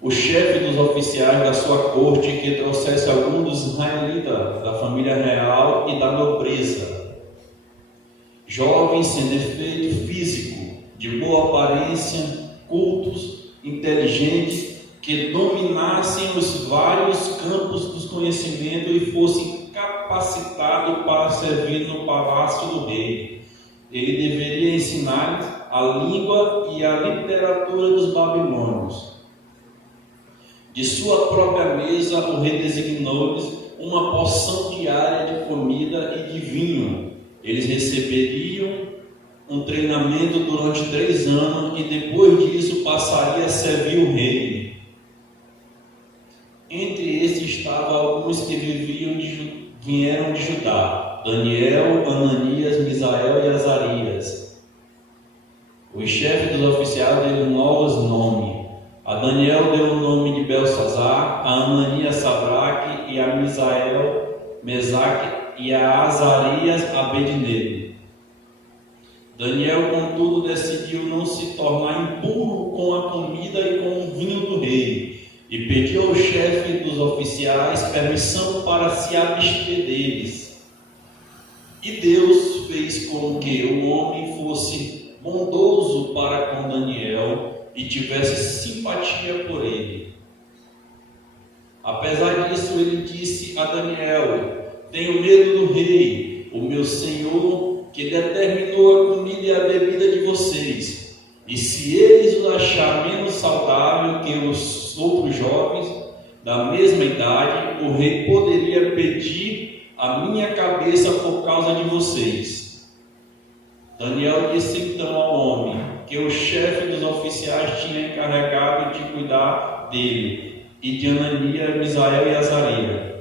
o chefe dos oficiais da sua corte, que trouxesse algum dos israelitas da família real e da nobreza, jovens sem defeito físico, de boa aparência, cultos, inteligentes, que dominassem os vários campos dos conhecimentos e fossem capacitados para servir no palácio do rei. Ele deveria ensinar a língua e a literatura dos babilônios. De sua própria mesa, o rei designou-lhes uma porção diária de comida e de vinho. Eles receberiam um treinamento durante 3 anos e depois disso passaria a servir o rei. Entre esses estavam alguns que vieram de Judá: Daniel, Ananias, Misael e Azarias. Os chefes dos oficiais deram novos nomes. A Daniel deu o nome de Belsazar, a Ananias Sadraque, e a Misael Mesaque, e a Azarias Abednego. Daniel, contudo, decidiu não se tornar impuro com a comida e com o vinho do rei, e pediu ao chefe dos oficiais permissão para se abster deles. E Deus fez com que o homem fosse bondoso para com Daniel e tivesse simpatia por ele. Apesar disso, ele disse a Daniel: tenho medo do rei, o meu senhor, que determinou a comida e a bebida de vocês. E se eles o achar menos saudável que os outros jovens da mesma idade, o rei poderia pedir a minha cabeça por causa de vocês. Daniel disse então ao homem que o chefe dos oficiais tinha encarregado de cuidar dele, e de Ananias, Misael e Azarias: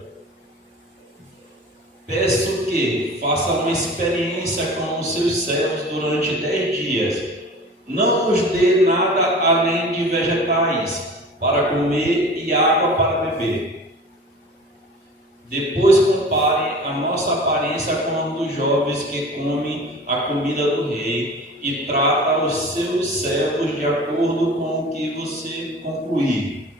peço que faça uma experiência com os seus servos durante 10 dias. Não os dê nada além de vegetais para comer e água para beber. Depois compare a nossa aparência com a dos jovens que comem a comida do rei, e trata os seus servos de acordo com o que você concluir.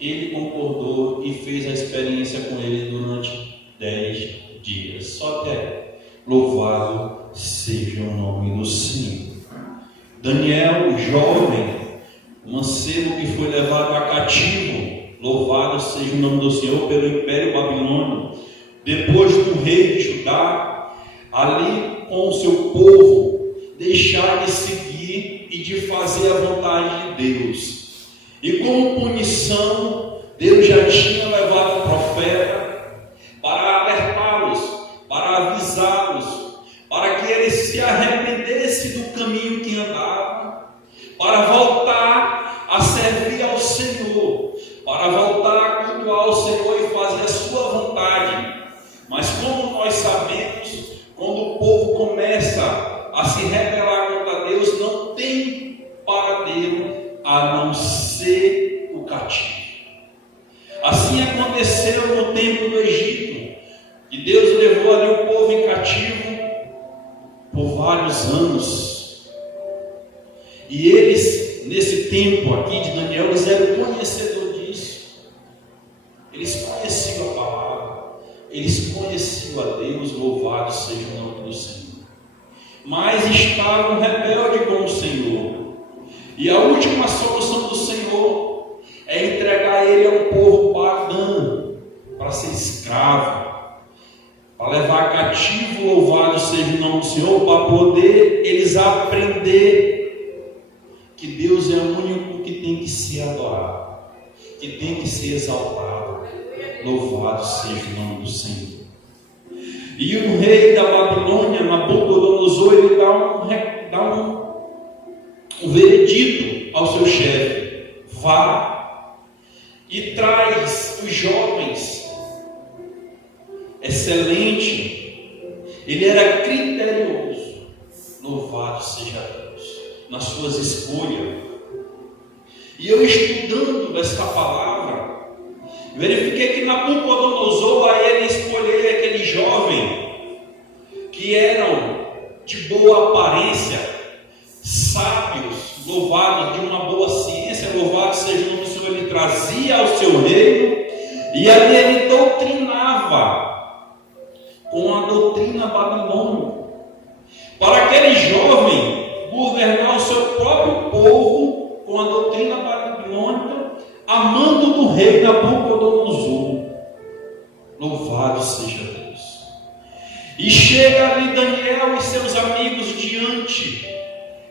Ele concordou e fez a experiência com ele durante 10 dias. Só até louvado seja o nome do Senhor. Daniel, jovem, mancebo que foi levado a cativo, louvado seja o nome do Senhor, pelo Império Babilônico, depois do rei de Judá, ali com o seu povo, deixar de seguir e de fazer a vontade de Deus. E como punição, Deus já tinha levado o profeta para alertá-los, para avisá-los, para que eles se arrependessem do caminho que andavam, para voltar a servir ao Senhor, para voltar a cultuar ao Senhor e fazer a sua vontade. Mas como nós sabemos, quando o povo começa a se rebelar contra Deus, não tem paradeiro a não ser o cativo. Assim aconteceu no tempo do Egito, que Deus levou ali o povo em cativo por vários anos. E eles, nesse tempo aqui de Daniel, eles eram conhecedores disso. Eles conheciam a palavra, eles conheciam a Deus, louvado seja o nome do Senhor. Mas estavam rebeldes com o Senhor. E a última solução do Senhor é entregar ele ao povo pagão para ser escravo, para levar cativo, louvado seja o nome do Senhor, para poder eles aprender que Deus é o único que tem que ser adorado, que tem que ser exaltado, louvado seja o nome do Senhor. E o rei da Babilônia, Nabucodonosor, ele dá um veredito ao seu chefe: vá e traz os jovens. Excelente, ele era criterioso, louvado seja Deus, nas suas escolhas. E eu, estudando esta palavra, verifiquei que Nabucodonosor, a ele escolher aquele jovem que eram de boa aparência, sábios, louvados, de uma boa ciência, louvado seja o nome do Senhor, ele trazia ao seu reino, e ali ele doutrinava com a doutrina babilônica, para aquele jovem governar o seu próprio povo com a doutrina babilônica, amando do rei Nabucodonosor. Louvado seja Deus. E chega ali Daniel e seus amigos diante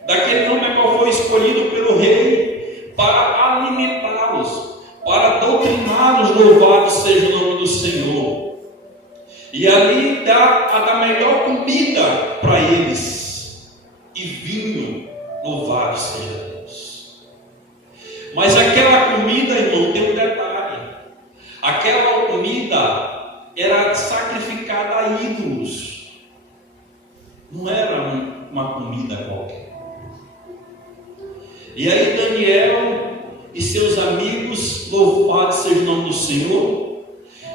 daquele nome qual foi escolhido pelo rei para alimentá-los, para doutriná-los, louvado seja o nome do Senhor. E ali dá a melhor comida para eles, e vinho, louvado seja Deus. Mas aquela comida, irmão, tem um detalhe: aquela comida era sacrificada a ídolos, não era uma comida qualquer. E aí Daniel e seus amigos, louvado seja o nome do Senhor,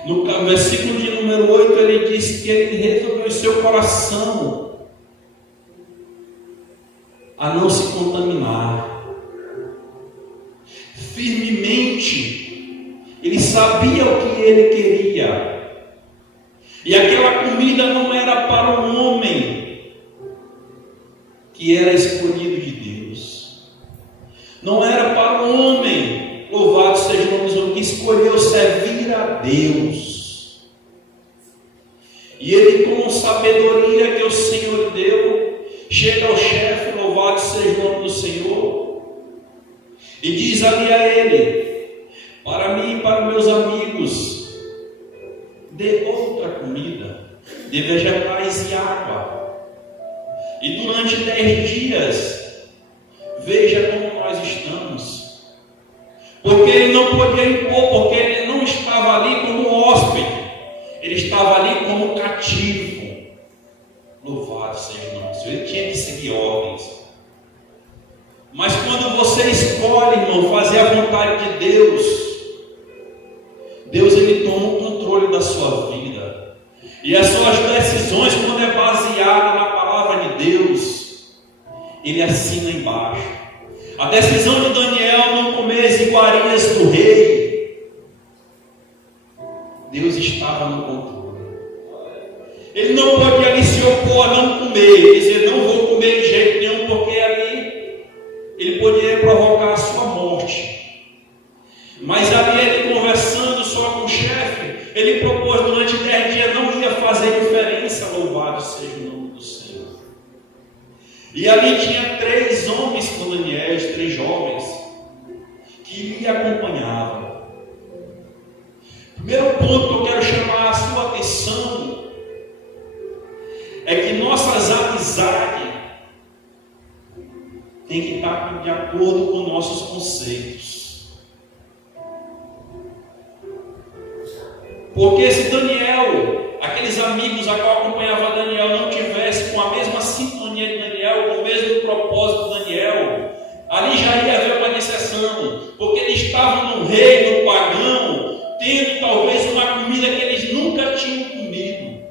no versículo de número 8, ele diz que ele resolveu em seu coração a não se contaminar. Firmemente, ele sabia o que ele queria, e aquela comida não era para o homem que era escolhido de Deus, não era para o homem, louvado seja o nome do Senhor, que escolheu servir a Deus. E ele, com sabedoria que o Senhor deu, chega ao chefe, louvado seja o nome do Senhor, e diz ali a ele: para mim e para meus amigos, dê outra comida, de vegetais e água, e durante 10 dias veja como nós estamos. Porque ele não podia impor, porque ele não estava ali como hóspede, ele estava ali como cativo. Louvado seja o nome do Senhor. Ele tinha que seguir ordens. Mas quando você escolhe, irmão, fazer a vontade de Deus, Deus ele toma o controle da sua vida. E as suas decisões, quando é baseada na palavra de Deus, ele assina embaixo. A decisão de Daniel não comer as iguarias do rei, Deus estava no controle. Ele não podia ali se opor a não comer, dizer: não vou comer de jeito nenhum, porque ali fazer diferença, louvado seja o nome do Senhor. E ali tinha 3 homens com Daniel, 3 jovens, que lhe acompanhavam. Primeiro ponto que eu quero chamar a sua atenção é que nossas amizades têm que estar de acordo com nossos conceitos. Porque se Daniel, aqueles amigos a qual acompanhava Daniel, não tivesse com a mesma sintonia de Daniel, com o mesmo propósito de Daniel, ali já ia haver uma dissensão, porque eles estavam no reino pagão, tendo talvez uma comida que eles nunca tinham comido.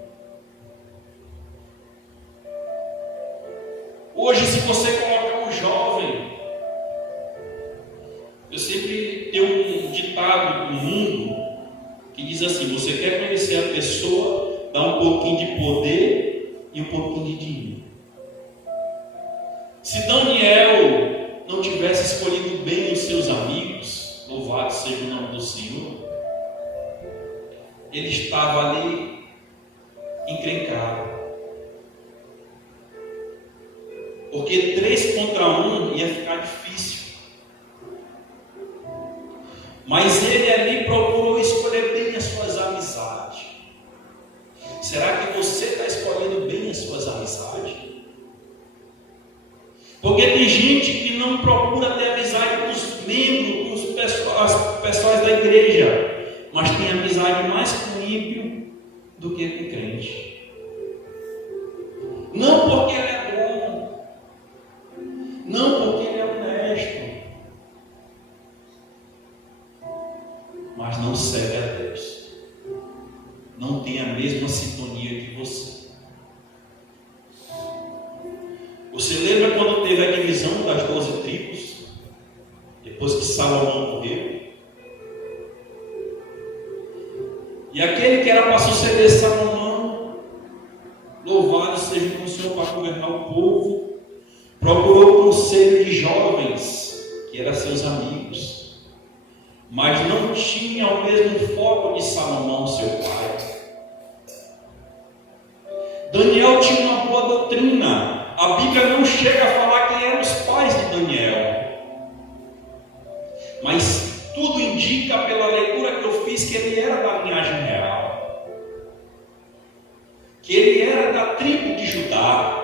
Hoje, se você colocar um jovem, eu sempre tenho um ditado no mundo que diz assim: você quer conhecer a pessoa, dá um pouquinho de poder e um pouquinho de dinheiro. Se Daniel não tivesse escolhido bem os seus amigos, louvado seja o nome do Senhor, ele estava ali encrencado. Porque 3 contra 1 ia ficar difícil. Mas ele ali procurou escolher bem as suas amizades. Será que você está escolhendo bem as suas amizades? Porque tem gente que não procura ter amizade com os membros, com as pessoas da igreja, mas tem amizade mais com ímpio do que com crente. Não porque ele é bom, não porque ele é honesto, mas não serve a Deus, não tem a mesma sintonia que você. Você lembra quando teve a divisão das 12 tribos, depois que Salomão morreu? E aquele que era para suceder Salomão, louvado seja o Senhor para governar o povo, procurou o conselho de jovens, que eram seus amigos, mas não tinha o mesmo foco de Salomão, seu pai. Daniel tinha uma boa doutrina. A Bíblia não chega a falar quem eram os pais de Daniel, mas tudo indica pela leitura que eu fiz que ele era da linhagem real, que ele era da tribo de Judá.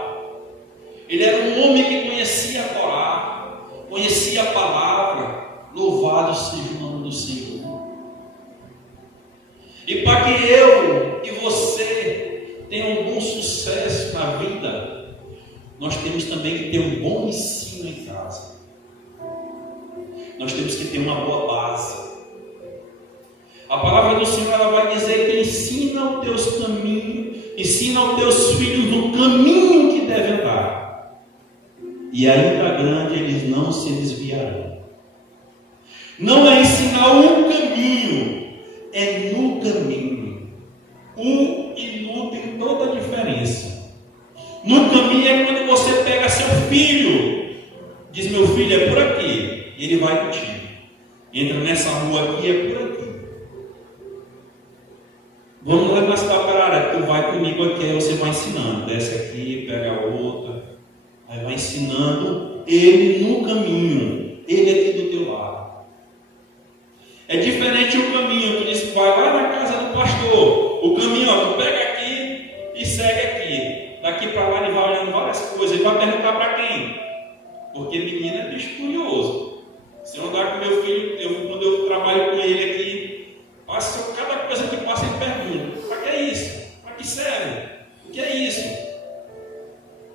Ele era um homem que conhecia a Torá, conhecia a palavra. Louvado seja o nome do Senhor. E para que eu e você tenham um bom sucesso na vida, nós temos também que ter um bom ensino em casa. Nós temos que ter uma boa base. A palavra do Senhor, ela vai dizer que ensina os teus caminhos, ensina os teus filhos no caminho que devem andar, e ainda grande eles não se desviarão. Não é ensinar um caminho, é no caminho. Um e no tem toda a diferença. No caminho é quando você pega seu filho, diz: meu filho, é por aqui, e ele vai contigo. Entra nessa rua aqui, é por aqui. Vamos lá na cidade parada, tu vai comigo aqui, aí você vai ensinando. Desce aqui, pega a outra, aí vai ensinando ele no caminho, ele aqui do teu lado. É diferente o caminho, tu diz: vai lá na casa do pastor. O caminho, ó, tu pega aqui e segue aqui. Daqui para lá ele vai olhando várias coisas. Ele vai perguntar para quem? Porque menino é bicho curioso. Se eu andar com meu filho, quando eu trabalho com ele aqui, passa cada coisa que passa ele pergunta: para que é isso? Para que serve? O que é isso?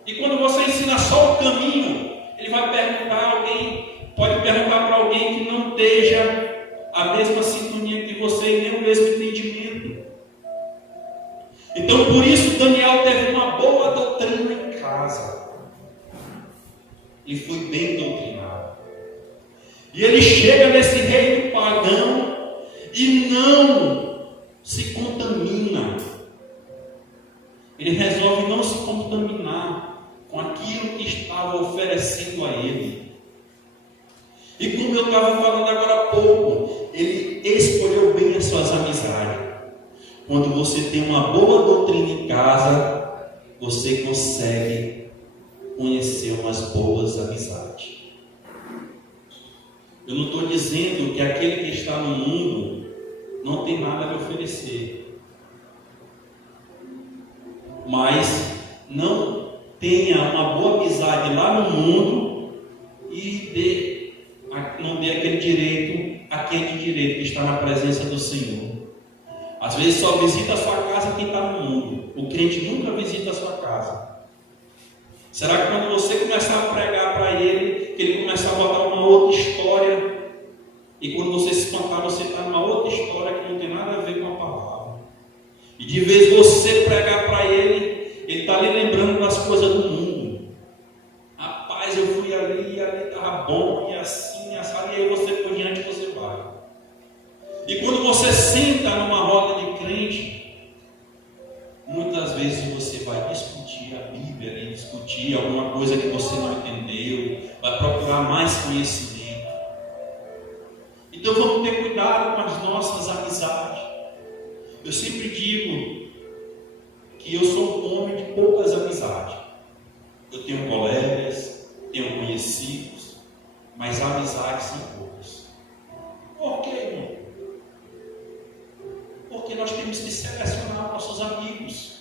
E quando você ensina só o caminho, ele vai perguntar a alguém, pode perguntar para alguém que não esteja a mesma sintonia que você e nem o mesmo entendimento. Então, por isso, Daniel teve uma boa doutrina em casa. E foi bem doutrinado. E ele chega nesse reino pagão e não se contamina. Ele resolve não se contaminar com aquilo que estava oferecendo a ele. E como eu estava falando agora há pouco, ele escolheu bem as suas amizades. quando você tem uma boa doutrina em casa, você consegue conhecer umas boas amizades. Eu não estou dizendo que aquele que está no mundo não tem nada a lhe oferecer, mas não tenha uma boa amizade lá no mundo e não dê aquele direito a quem tem direito, que está na presença do Senhor. Às vezes só visita a sua casa quem está no mundo. O crente nunca visita a sua casa. Será que quando você começar a pregar para ele, que ele começar a botar uma outra história, e quando você se espantar, você está numa outra história que não tem nada a ver com a palavra? E de vez você pregar para ele, ele está ali lembrando das coisas do mundo. Rapaz, eu fui ali, e ali estava bom, e assim, assado, e aí você por diante você vai. E quando você senta numa roda de crente, muitas vezes você vai discutir a Bíblia, e discutir alguma coisa que você não entendeu, vai procurar mais conhecimento. Então vamos ter cuidado com as nossas amizades. Eu sempre digo que eu sou um homem de poucas amizades. Eu tenho colegas, tenho conhecidos, mas amizades são poucas. Por quê, irmão? Porque nós temos que selecionar nossos amigos.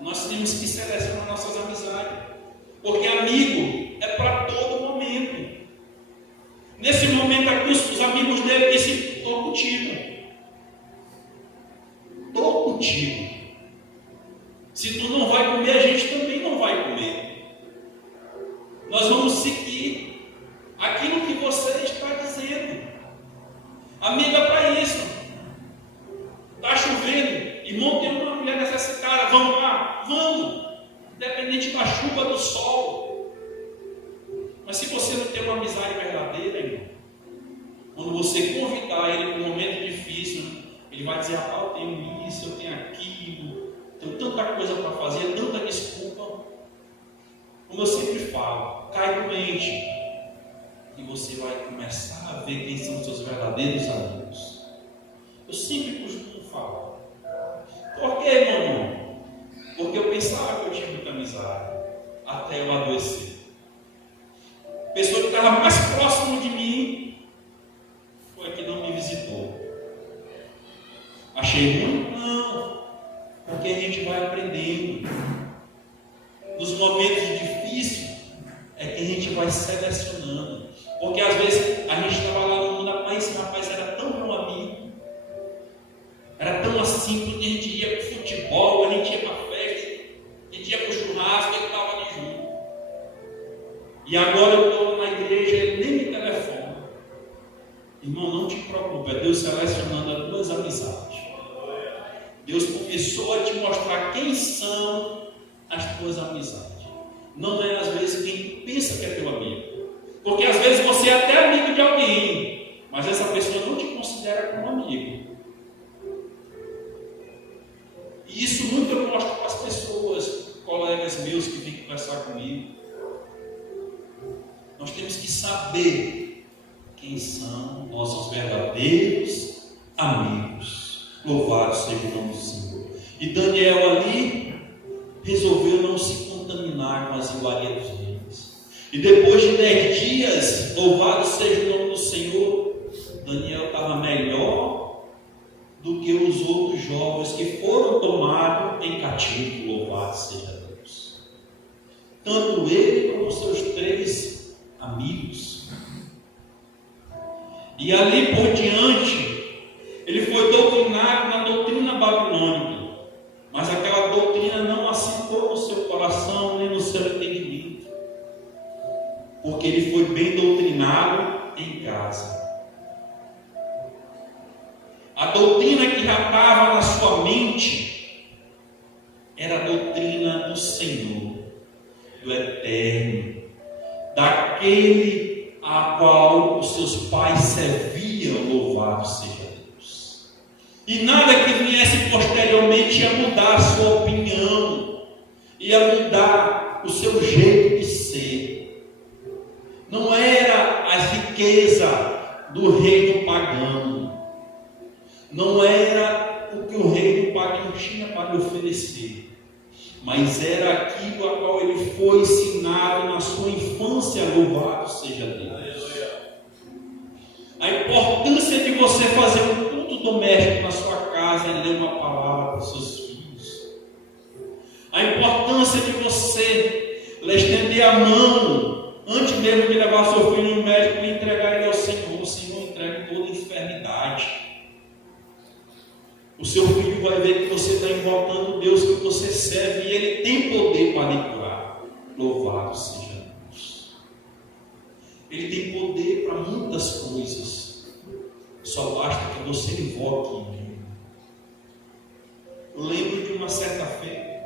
Nós temos que selecionar nossas amizades. Porque amigo é para todo momento. Nesse momento aqui, os amigos dele disseram: estou contigo. Estou contigo. Se tu não vai comer, a gente também não vai comer. Nós vamos seguir aquilo que você está dizendo. Amigo é para isso. Está chovendo, irmão, tem uma mulher necessitada, vamos lá? Vamos, independente da chuva, do sol. Mas se você não tem uma amizade verdadeira, irmão, quando você convidar ele para um momento difícil, ele vai dizer: eu tenho isso, eu tenho aquilo, tenho tanta coisa para fazer, tanta desculpa. Como eu sempre falo, cai doente, e você vai começar a ver quem são os seus verdadeiros amigos. Eu sempre costumo falar. Por que, irmão? Porque eu pensava que eu tinha muita amizade, até eu adoecer. A pessoa que estava mais próximo de mim foi a que não me visitou. Achei ruim? Não, porque a gente vai aprendendo. Nos momentos difíceis é que a gente vai selecionando. Porque às vezes a gente estava lá no mundo, mas esse rapaz era tão meu amigo, era tão assim, porque a gente ia para o futebol, a gente ia para a festa, a gente ia para o churrasco, ele estava ali junto. E agora eu estou na igreja, ele nem me telefona. Irmão, não te preocupe, é Deus selecionando as tuas amizades. Deus começou a te mostrar quem são as tuas amizades. Não é às vezes quem tu pensa que é teu amigo. Porque às vezes você é até amigo de alguém, mas essa pessoa não te considera como amigo. E isso muito eu mostro para as pessoas, colegas meus que vêm conversar comigo. Nós temos que saber quem são nossos verdadeiros amigos. Louvado seja o nome do Senhor. E Daniel ali resolveu não se contaminar com as iguarias dos reis. E depois de 10 dias, louvado seja o nome do Senhor, Daniel estava melhor do que os outros jovens que foram tomados em cativo. Louvado seja Deus. Tanto ele como seus 3 amigos. E ali por diante, ele foi doutrinado na doutrina babilônica, mas aquela doutrina não assentou no seu coração nem no seu entendimento, porque ele foi bem doutrinado em casa. A doutrina que já estava na sua mente era a doutrina do Senhor, do Eterno, daquele a qual os seus pais serviam. Louvado seja Deus. E nada que viesse posteriormente ia mudar a sua opinião, ia mudar o seu jeito de ser. Não era a riqueza do reino pagano, não era não tinha para lhe oferecer, mas era aquilo a qual ele foi ensinado na sua infância. Louvado seja Deus. A importância de você fazer um culto doméstico na sua casa é ler uma palavra para os seus filhos. A importância de você estender a mão antes mesmo de levar seu filho no médico e entregar ele ao Senhor. O Senhor entrega toda enfermidade. O seu filho vai ver que você está invocando o Deus que você serve e Ele tem poder para lhe curar. Louvado seja Deus. Ele tem poder para muitas coisas. Só basta que você invoque Ele. Eu lembro de uma certa feita,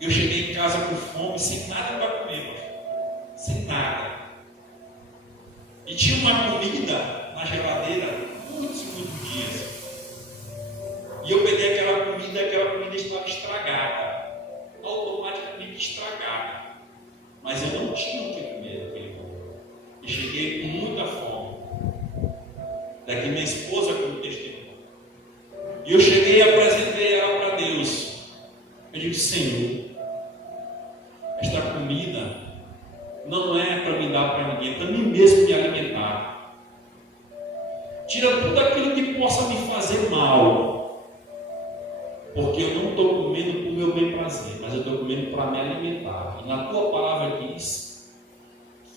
eu cheguei em casa com fome, sem nada para comer, sem nada. E tinha uma comida na geladeira, muitos dias. E eu peguei aquela comida estava estragada, automaticamente estragada. Mas eu não tinha o que comer naquele momento. E cheguei com muita fome. Daqui minha esposa como testemunha. E eu cheguei e apresentei ela para Deus. Eu disse: Senhor, esta comida não é para me dar para ninguém, é para mim mesmo me alimentar. Tira tudo aquilo que possa me fazer mal. Porque eu não estou comendo para o meu bem prazer, mas eu estou comendo para me alimentar. E na tua palavra diz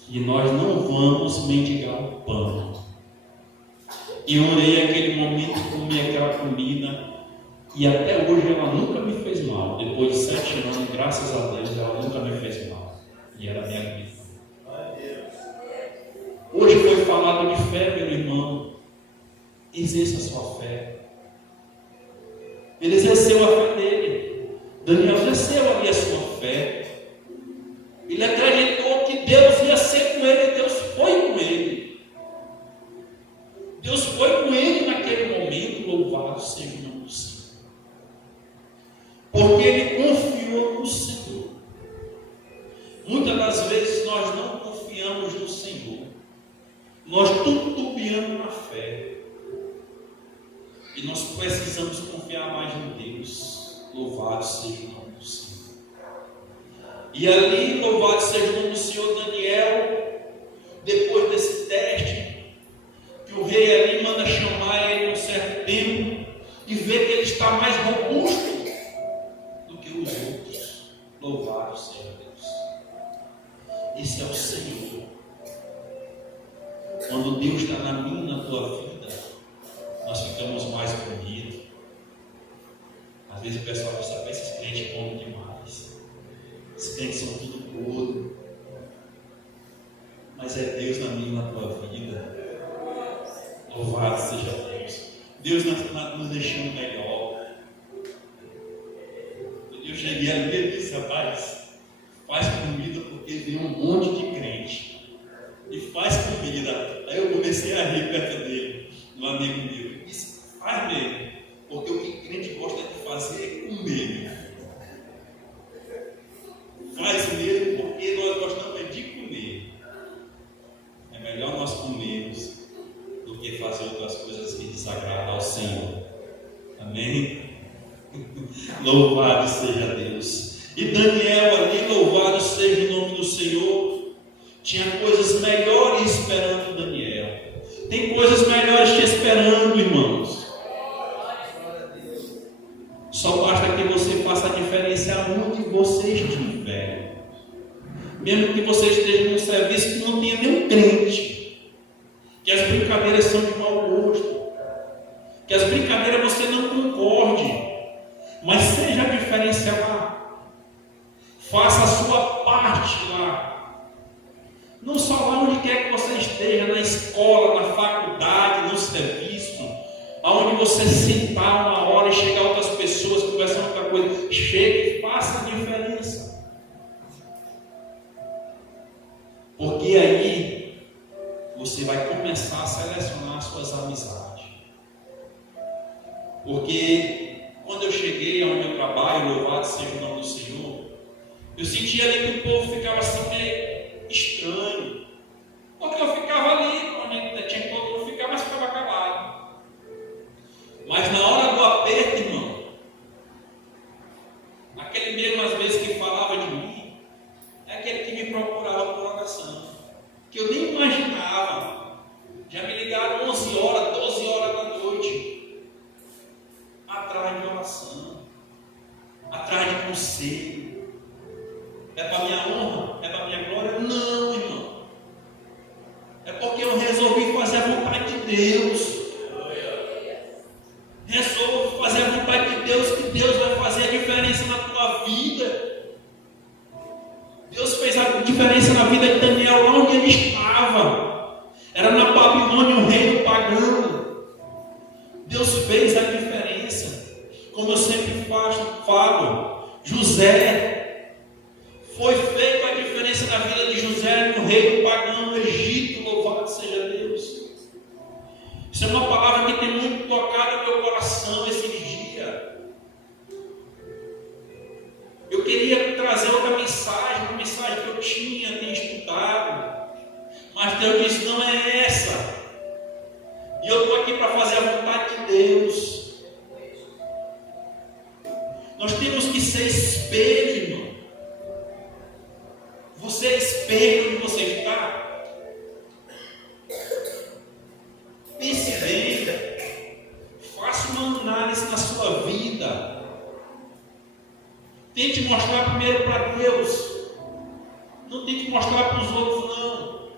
que nós não vamos mendigar o pão. E eu orei aquele momento, comi aquela comida, e até hoje ela nunca me fez mal. Depois de 7 anos, graças a Deus, ela nunca me fez mal. E era minha vida. Hoje foi falado de fé, meu irmão. Exerça a sua fé. Ele exerceu a fé dele. Daniel exerceu ali a sua fé. Ele acreditou que Deus ia ser com ele. Deus foi com ele. Deus foi com ele naquele momento. Louvado seja o nome do Senhor. Porque ele confiou no Senhor. Muitas das vezes nós não confiamos no Senhor. Nós titubeamos na fé. E nós precisamos confiar mais em Deus. Louvado seja o nome do Senhor. E ali, louvado seja o nome do Senhor, Daniel, depois desse teste, que o rei ali manda chamar ele um certo tempo, e vê que ele está mais robusto do que os outros. Louvado seja Deus. Esse é o Senhor. Quando Deus está na minha e na tua vida, nós ficamos mais bonitos. Às vezes o pessoal diz: sabe, esses crentes comem demais. Esses crentes são tudo gordo. Mas é Deus na minha e na tua vida. Louvado seja Deus. Deus nos deixando melhor. Eu cheguei ali e disse: rapaz, faz comida porque vem um monte de crente. E faz comida. Aí eu comecei a rir perto dele, um amigo meu. Ele disse: faz mesmo, porque o que crente gosta de fazer é comer. Faz mesmo, porque nós gostamos de comer. É melhor nós comermos do que fazer outras coisas que desagradam ao Senhor. Amém? Louvado seja Deus. E Daniel ali, louvado seja o nome do Senhor, tinha coisas melhores esperando Daniel. Tem coisas melhores te esperando, irmãos. Só basta que você faça a diferença aonde você estiver. Mesmo que você esteja num serviço que não tenha nenhum crente, que as brincadeiras são de mau gosto, que as brincadeiras você não concorde, mas seja a diferença lá. Faça a sua parte lá. Não só lá onde quer que você esteja, na escola, na faculdade, no serviço, aonde você sentar uma hora e chegar outras pessoas conversando outra coisa, chegue e faça a diferença. Porque aí você vai começar a selecionar as suas amizades. Porque quando eu cheguei ao meu trabalho, louvado seja o nome do Senhor, eu sentia ali que o povo ficava assim meio estranho, porque eu ficava ali, quando tinha que todo mundo ficar, mas ficava calado. Mas na hora do aperto, irmão, aquele mesmo às vezes que falava de mim, é aquele que me procurava por oração, que eu nem imaginava. Já me ligaram 11 horas, 12 horas da noite, atrás de oração, atrás de conselho. É para minha honra? É para minha glória? Não, irmão. É porque eu resolvi fazer a vontade de Deus. Resolvo fazer a vontade de Deus, que Deus vai fazer a diferença na tua vida. Deus fez a diferença na vida de Daniel lá onde ele estava. Era na Babilônia, um reino pagão. Deus fez a diferença. Como eu sempre falo, José, foi feita a diferença na vida de José no reino pagão, no Egito. Louvado seja Deus. Isso é uma palavra que tem muito tocado no meu coração esses dias. Eu queria trazer outra mensagem, uma mensagem que eu tinha estudado, mas Deus disse: não é essa. E eu estou aqui para fazer a vontade de Deus. Nós temos que ser espelho, irmão. Você é espelho onde você está. Pense bem, faça uma análise na sua vida. Tente mostrar primeiro para Deus. Não tente mostrar para os outros, não.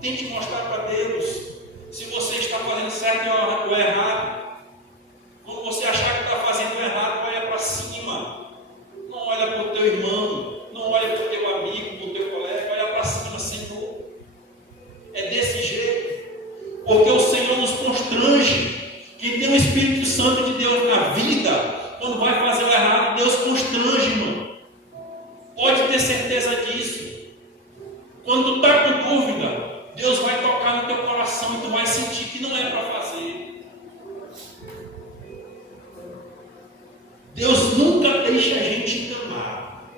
Tente mostrar para Deus se você está fazendo certo ou errado. Quando você achar que está fazendo errado, olha para cima. Não olha para o teu irmão, não olha para o teu amigo, para o teu colega, olha para cima, Senhor. É desse jeito. Porque o Senhor nos constrange. Quem tem o Espírito Santo de Deus na vida, quando vai fazer o errado, Deus constrange, irmão. Pode ter certeza disso. Quando tu está com dúvida, Deus vai tocar no teu coração e tu vai sentir que não é para fazer. Deus nunca deixa a gente enganar.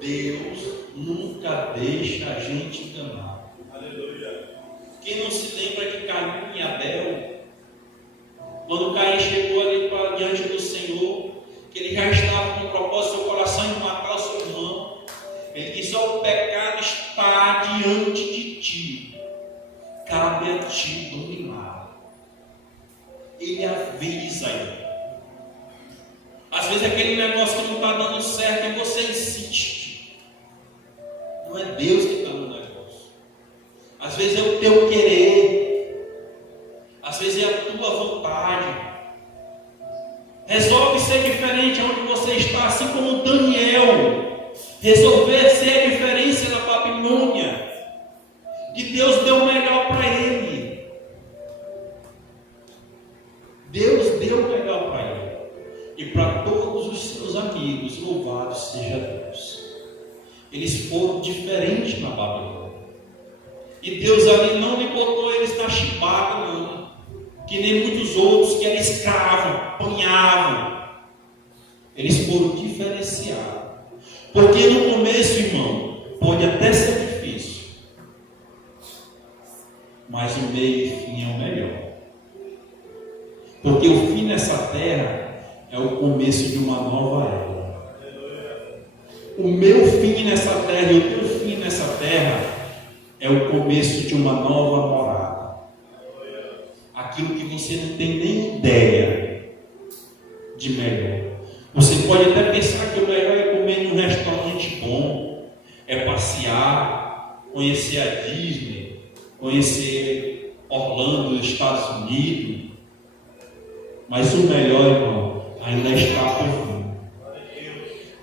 Deus nunca deixa a gente enganar. Aleluia. Quem não se lembra de Caim e Abel? Quando Caim chegou ali diante do Senhor, que ele já estava com o propósito do seu coração de matar o seu irmão, ele disse: ó, o pecado está diante de ti, cabe a ti dominar. Ele avisa ele. Às vezes aquele negócio que não está dando certo e você insiste. Não é Deus que está no negócio. Às vezes é o teu querer. Às vezes é a tua vontade. Resolve ser diferente onde você está, assim como Daniel resolver ser a diferença na Babilônia. Que Deus deu o melhor para ele. Deus deu o melhor para ele. E para todos os seus amigos, louvado seja Deus. Eles foram diferentes na Babilônia. E Deus ali não lhe botou eles na chibata, não. Que nem muitos outros que eram escravos, apanhavam. Eles foram diferenciados. Porque no começo, irmão, pode até ser difícil. Mas o meio e fim é o melhor. Porque o fim nessa terra é o começo de uma nova era. O meu fim nessa terra e o teu fim nessa terra é o começo de uma nova morada. Aquilo que você não tem nem ideia de melhor. Você pode até pensar que o melhor é comer num restaurante bom, é passear, conhecer a Disney, conhecer Orlando, Estados Unidos. Mas o melhor, irmão, ainda está por vir.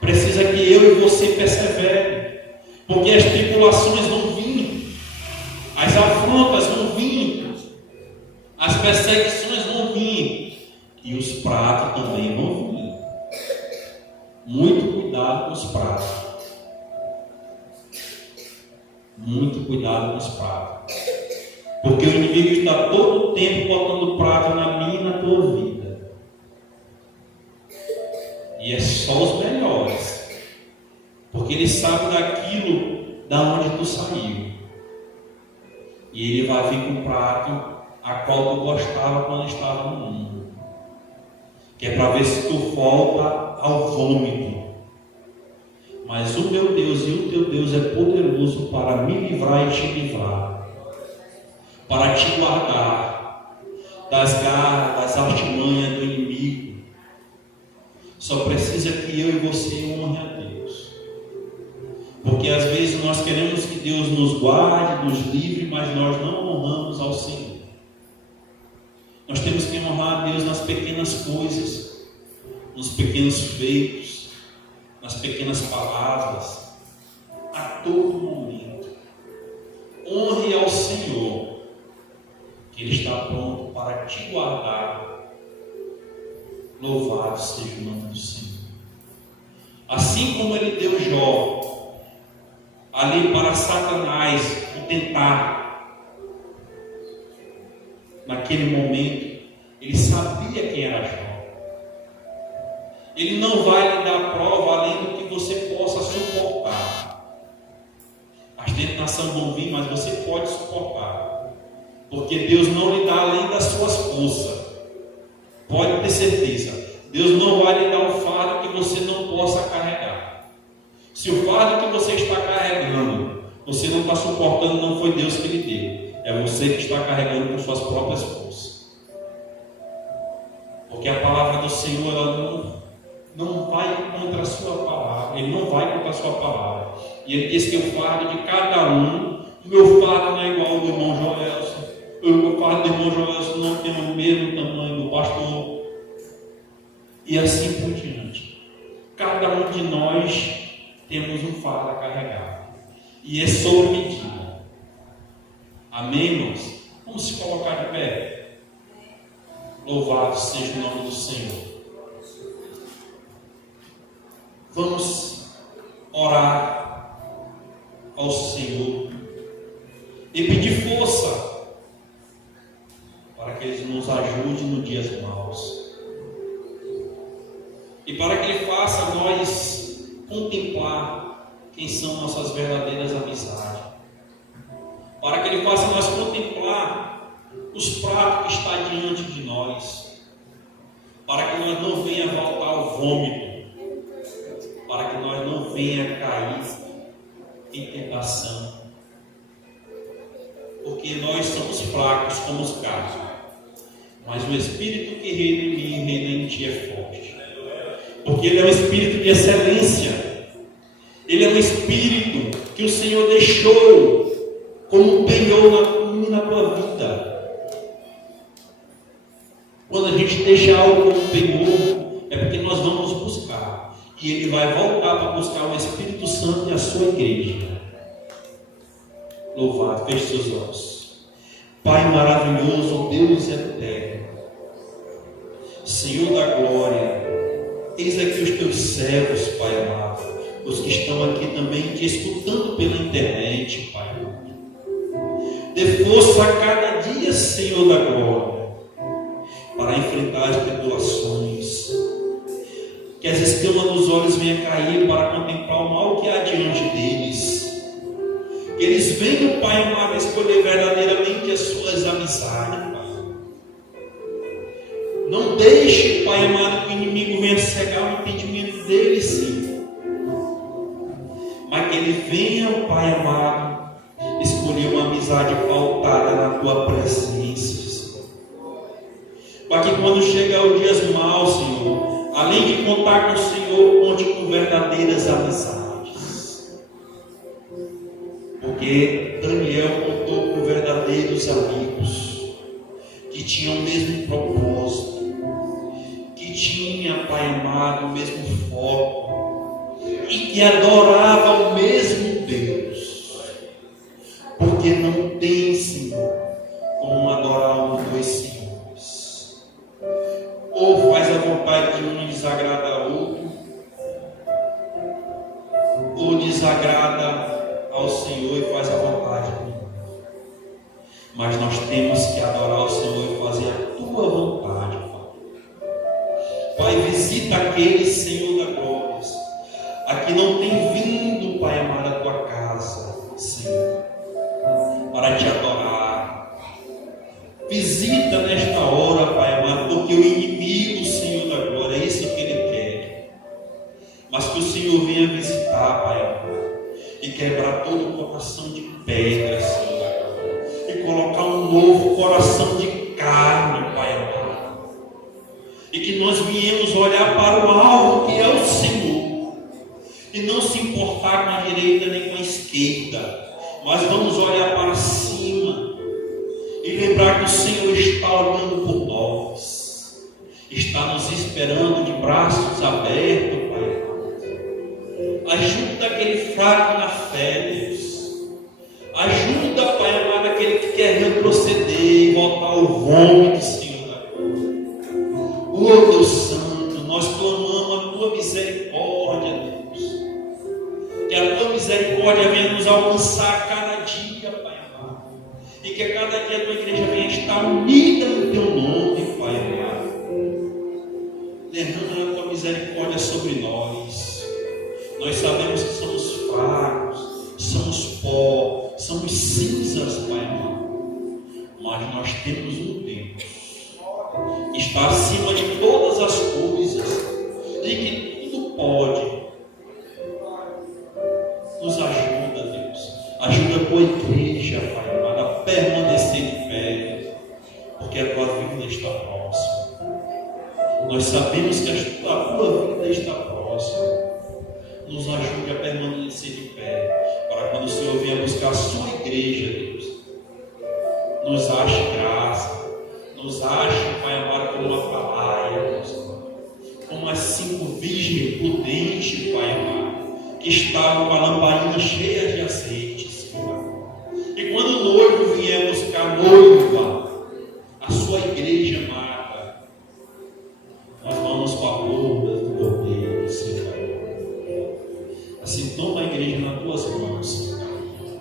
Precisa que eu e você persevere, porque as tribulações vão vir, as afrontas vão vir, as perseguições vão vir, e os pratos também vão vir. Muito cuidado com os pratos. Muito cuidado com os pratos. Porque o inimigo está todo o tempo botando prato na minha e na tua vida. E é só os melhores. Porque ele sabe daquilo da onde tu saiu. E ele vai vir com o prato a qual tu gostava quando estava no mundo. que é para ver se tu volta ao vômito. Mas o meu Deus e o teu Deus é poderoso para me livrar e te livrar, para te guardar das garras, das artimanhas do inimigo. Só precisa que eu e você honre a Deus. Porque às vezes nós queremos que Deus nos guarde, nos livre, mas nós não honramos ao Senhor. Nós temos que honrar a Deus nas pequenas coisas, nos pequenos feitos, nas pequenas palavras, a todo momento. Honre ao Senhor, que Ele está pronto para te guardar. Louvado seja o nome do Senhor. Assim como Ele deu Jó ali para Satanás o tentar, naquele momento, ele sabia quem era Jó. Ele não vai lhe dar prova além do que você possa suportar. As tentações vão vir, mas você pode suportar, porque Deus não lhe dá além das suas forças. Pode ter certeza, Deus não vai lhe dar um fardo que você não possa carregar. Se o fardo que você está carregando, você não está suportando, não foi Deus que lhe deu. É você que está carregando com suas próprias forças. Porque a palavra do Senhor, ela não vai contra a sua palavra. Ele não vai contra a sua palavra. E Ele diz que o fardo de cada um, o meu fardo não é igual ao do irmão Joelson. O fardo do irmão Joelson não tem o mesmo tamanho do pastor. E assim por diante. Cada um de nós temos um fardo a carregar. E é sob medida. Amém, irmãos? Vamos se colocar de pé. Louvado seja o nome do Senhor. Vamos orar ao Senhor e pedir força para que Ele nos ajude nos dias maus e para que Ele faça nós contemplar quem são nossas verdadeiras amizades, para que Ele faça nós contemplar os pratos que está diante de nós, para que nós não venha voltar ao vômito, para que nós não venha cair em tentação, porque nós somos fracos como os carros, mas o Espírito que reina em mim e reina em ti é forte, porque Ele é um Espírito de excelência. Ele é um Espírito que o Senhor deixou como um penhor na tua vida. Quando a gente deixa algo como um penhor, é porque nós vamos buscar. E Ele vai voltar para buscar o Espírito Santo e a sua igreja. Louvado, feche seus olhos. Pai maravilhoso, Deus eterno, Senhor da glória, eis aqui os teus servos, Pai amado, os que estão aqui também te escutando pela internet, Pai amado. Dê força a cada dia, Senhor da glória, para enfrentar as tribulações. Que as escamas dos olhos venham cair para contemplar o mal que há diante deles. Que eles venham, Pai amado, escolher verdadeiramente as suas amizades, Pai. Não deixe, Pai amado, que o inimigo venha cegar o impedimento deles, Senhor. Mas que ele venha, Pai amado, escolher uma amizade pautada na tua presença, Senhor. Para que quando chegar o dias maus, Senhor, além de contar com o Senhor, conte com verdadeiras amizades. Porque Daniel contou com verdadeiros amigos que tinham o mesmo propósito, que tinha, Pai amado, o mesmo foco e que adorava o mesmo Deus. Porque não tem, Senhor, como adorar os dois senhores. Ou faz a vontade de um e desagrada a outro, ou desagrada ao Senhor e faz a vontade do mundo. Mas nós temos que adorar o Senhor e fazer a tua vontade, Pai. Pai, visita aqueles, Senhor da glória, a que não tem vindo, Pai amado, à tua casa, Senhor, para te adorar. Visita nesta hora, Pai amado, porque o inimigo, Senhor da glória, mas que o Senhor venha visitar, Pai amado, e quebrar todo o coração de pedra, Senhor, e colocar um novo coração de carne, Pai amado, e que nós viemos olhar para o alvo que é o Senhor, e não se importar com a direita nem com a esquerda, mas vamos olhar para cima e lembrar que o Senhor está olhando por nós, está nos esperando de braços abertos, Pai amado. Ajuda aquele fraco na fé, Deus. Ajuda, Pai amado, aquele que quer retroceder e voltar ao vômito, Senhor. Oh, Deus Santo, nós clamamos a Tua misericórdia, Deus. Que a Tua misericórdia venha nos alcançar a cada dia, Pai amado. E que a cada dia a Tua igreja venha estar unida no Teu nome, Pai amado. Derrama a Tua misericórdia sobre nós. Nós sabemos que somos fracos, somos pó, somos cinzas, Pai amado. Mas nós temos um Deus que está acima de todas as coisas e que tudo pode. Nos ajuda, Deus. Ajuda a Tua igreja, Pai amado, a permanecer de pé, porque a Tua vida está próxima. Nós sabemos que a Tua vida está próxima. Nos ajude a permanecer de pé, para quando o Senhor vier buscar a Sua igreja, Deus, nos ache graça, nos ache, Pai amado, como uma praia, Deus, como as 5 virgens prudentes, Pai amado, que estavam com a lamparina cheia de azeite, Senhor. E quando o noivo vier buscar a noiva, a Sua igreja amada, nós vamos com a boda do Cordeiro, Senhor. Assim, toma a igreja nas Tuas mãos, Senhor.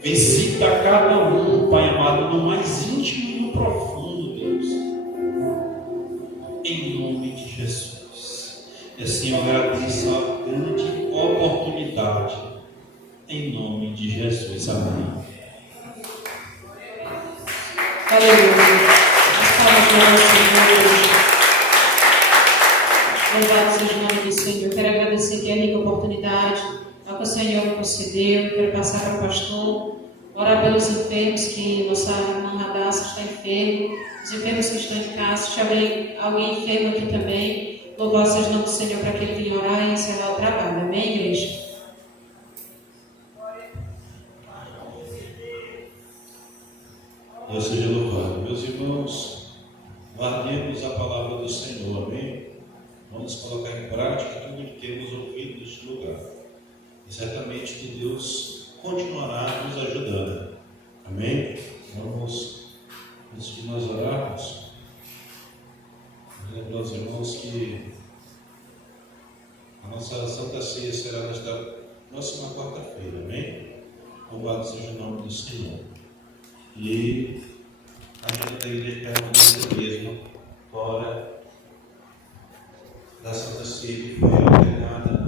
Visita cada um, Pai amado, no mais íntimo e no profundo, Deus. Em nome de Jesus. E assim eu agradeço a grande oportunidade. Em nome de Jesus. Amém. Aleluia. Louvado seja o nome do Senhor. Eu quero agradecer aqui a rica oportunidade ao que o Senhor me concedeu. Quero passar para o pastor, orar pelos enfermos, que nossa irmã Radassa está enferma, os enfermos que estão em casa. Se tiver alguém enfermo aqui também, louvado seja o nome do Senhor para que ele venha orar e encerrar o trabalho. Amém, igreja? Deus seja louvado. Meus irmãos, guardemos a palavra do Senhor, amém? Vamos colocar em prática tudo que temos ouvido neste lugar. E certamente que Deus continuará nos ajudando. Amém? Vamos, antes de nós orarmos, lembrar aos irmãos que a nossa Santa Ceia será nesta próxima quarta-feira. Amém? Louvado seja o nome do Senhor. E a gente da igreja é mesmo, fora da Santa Ceia que foi ordenada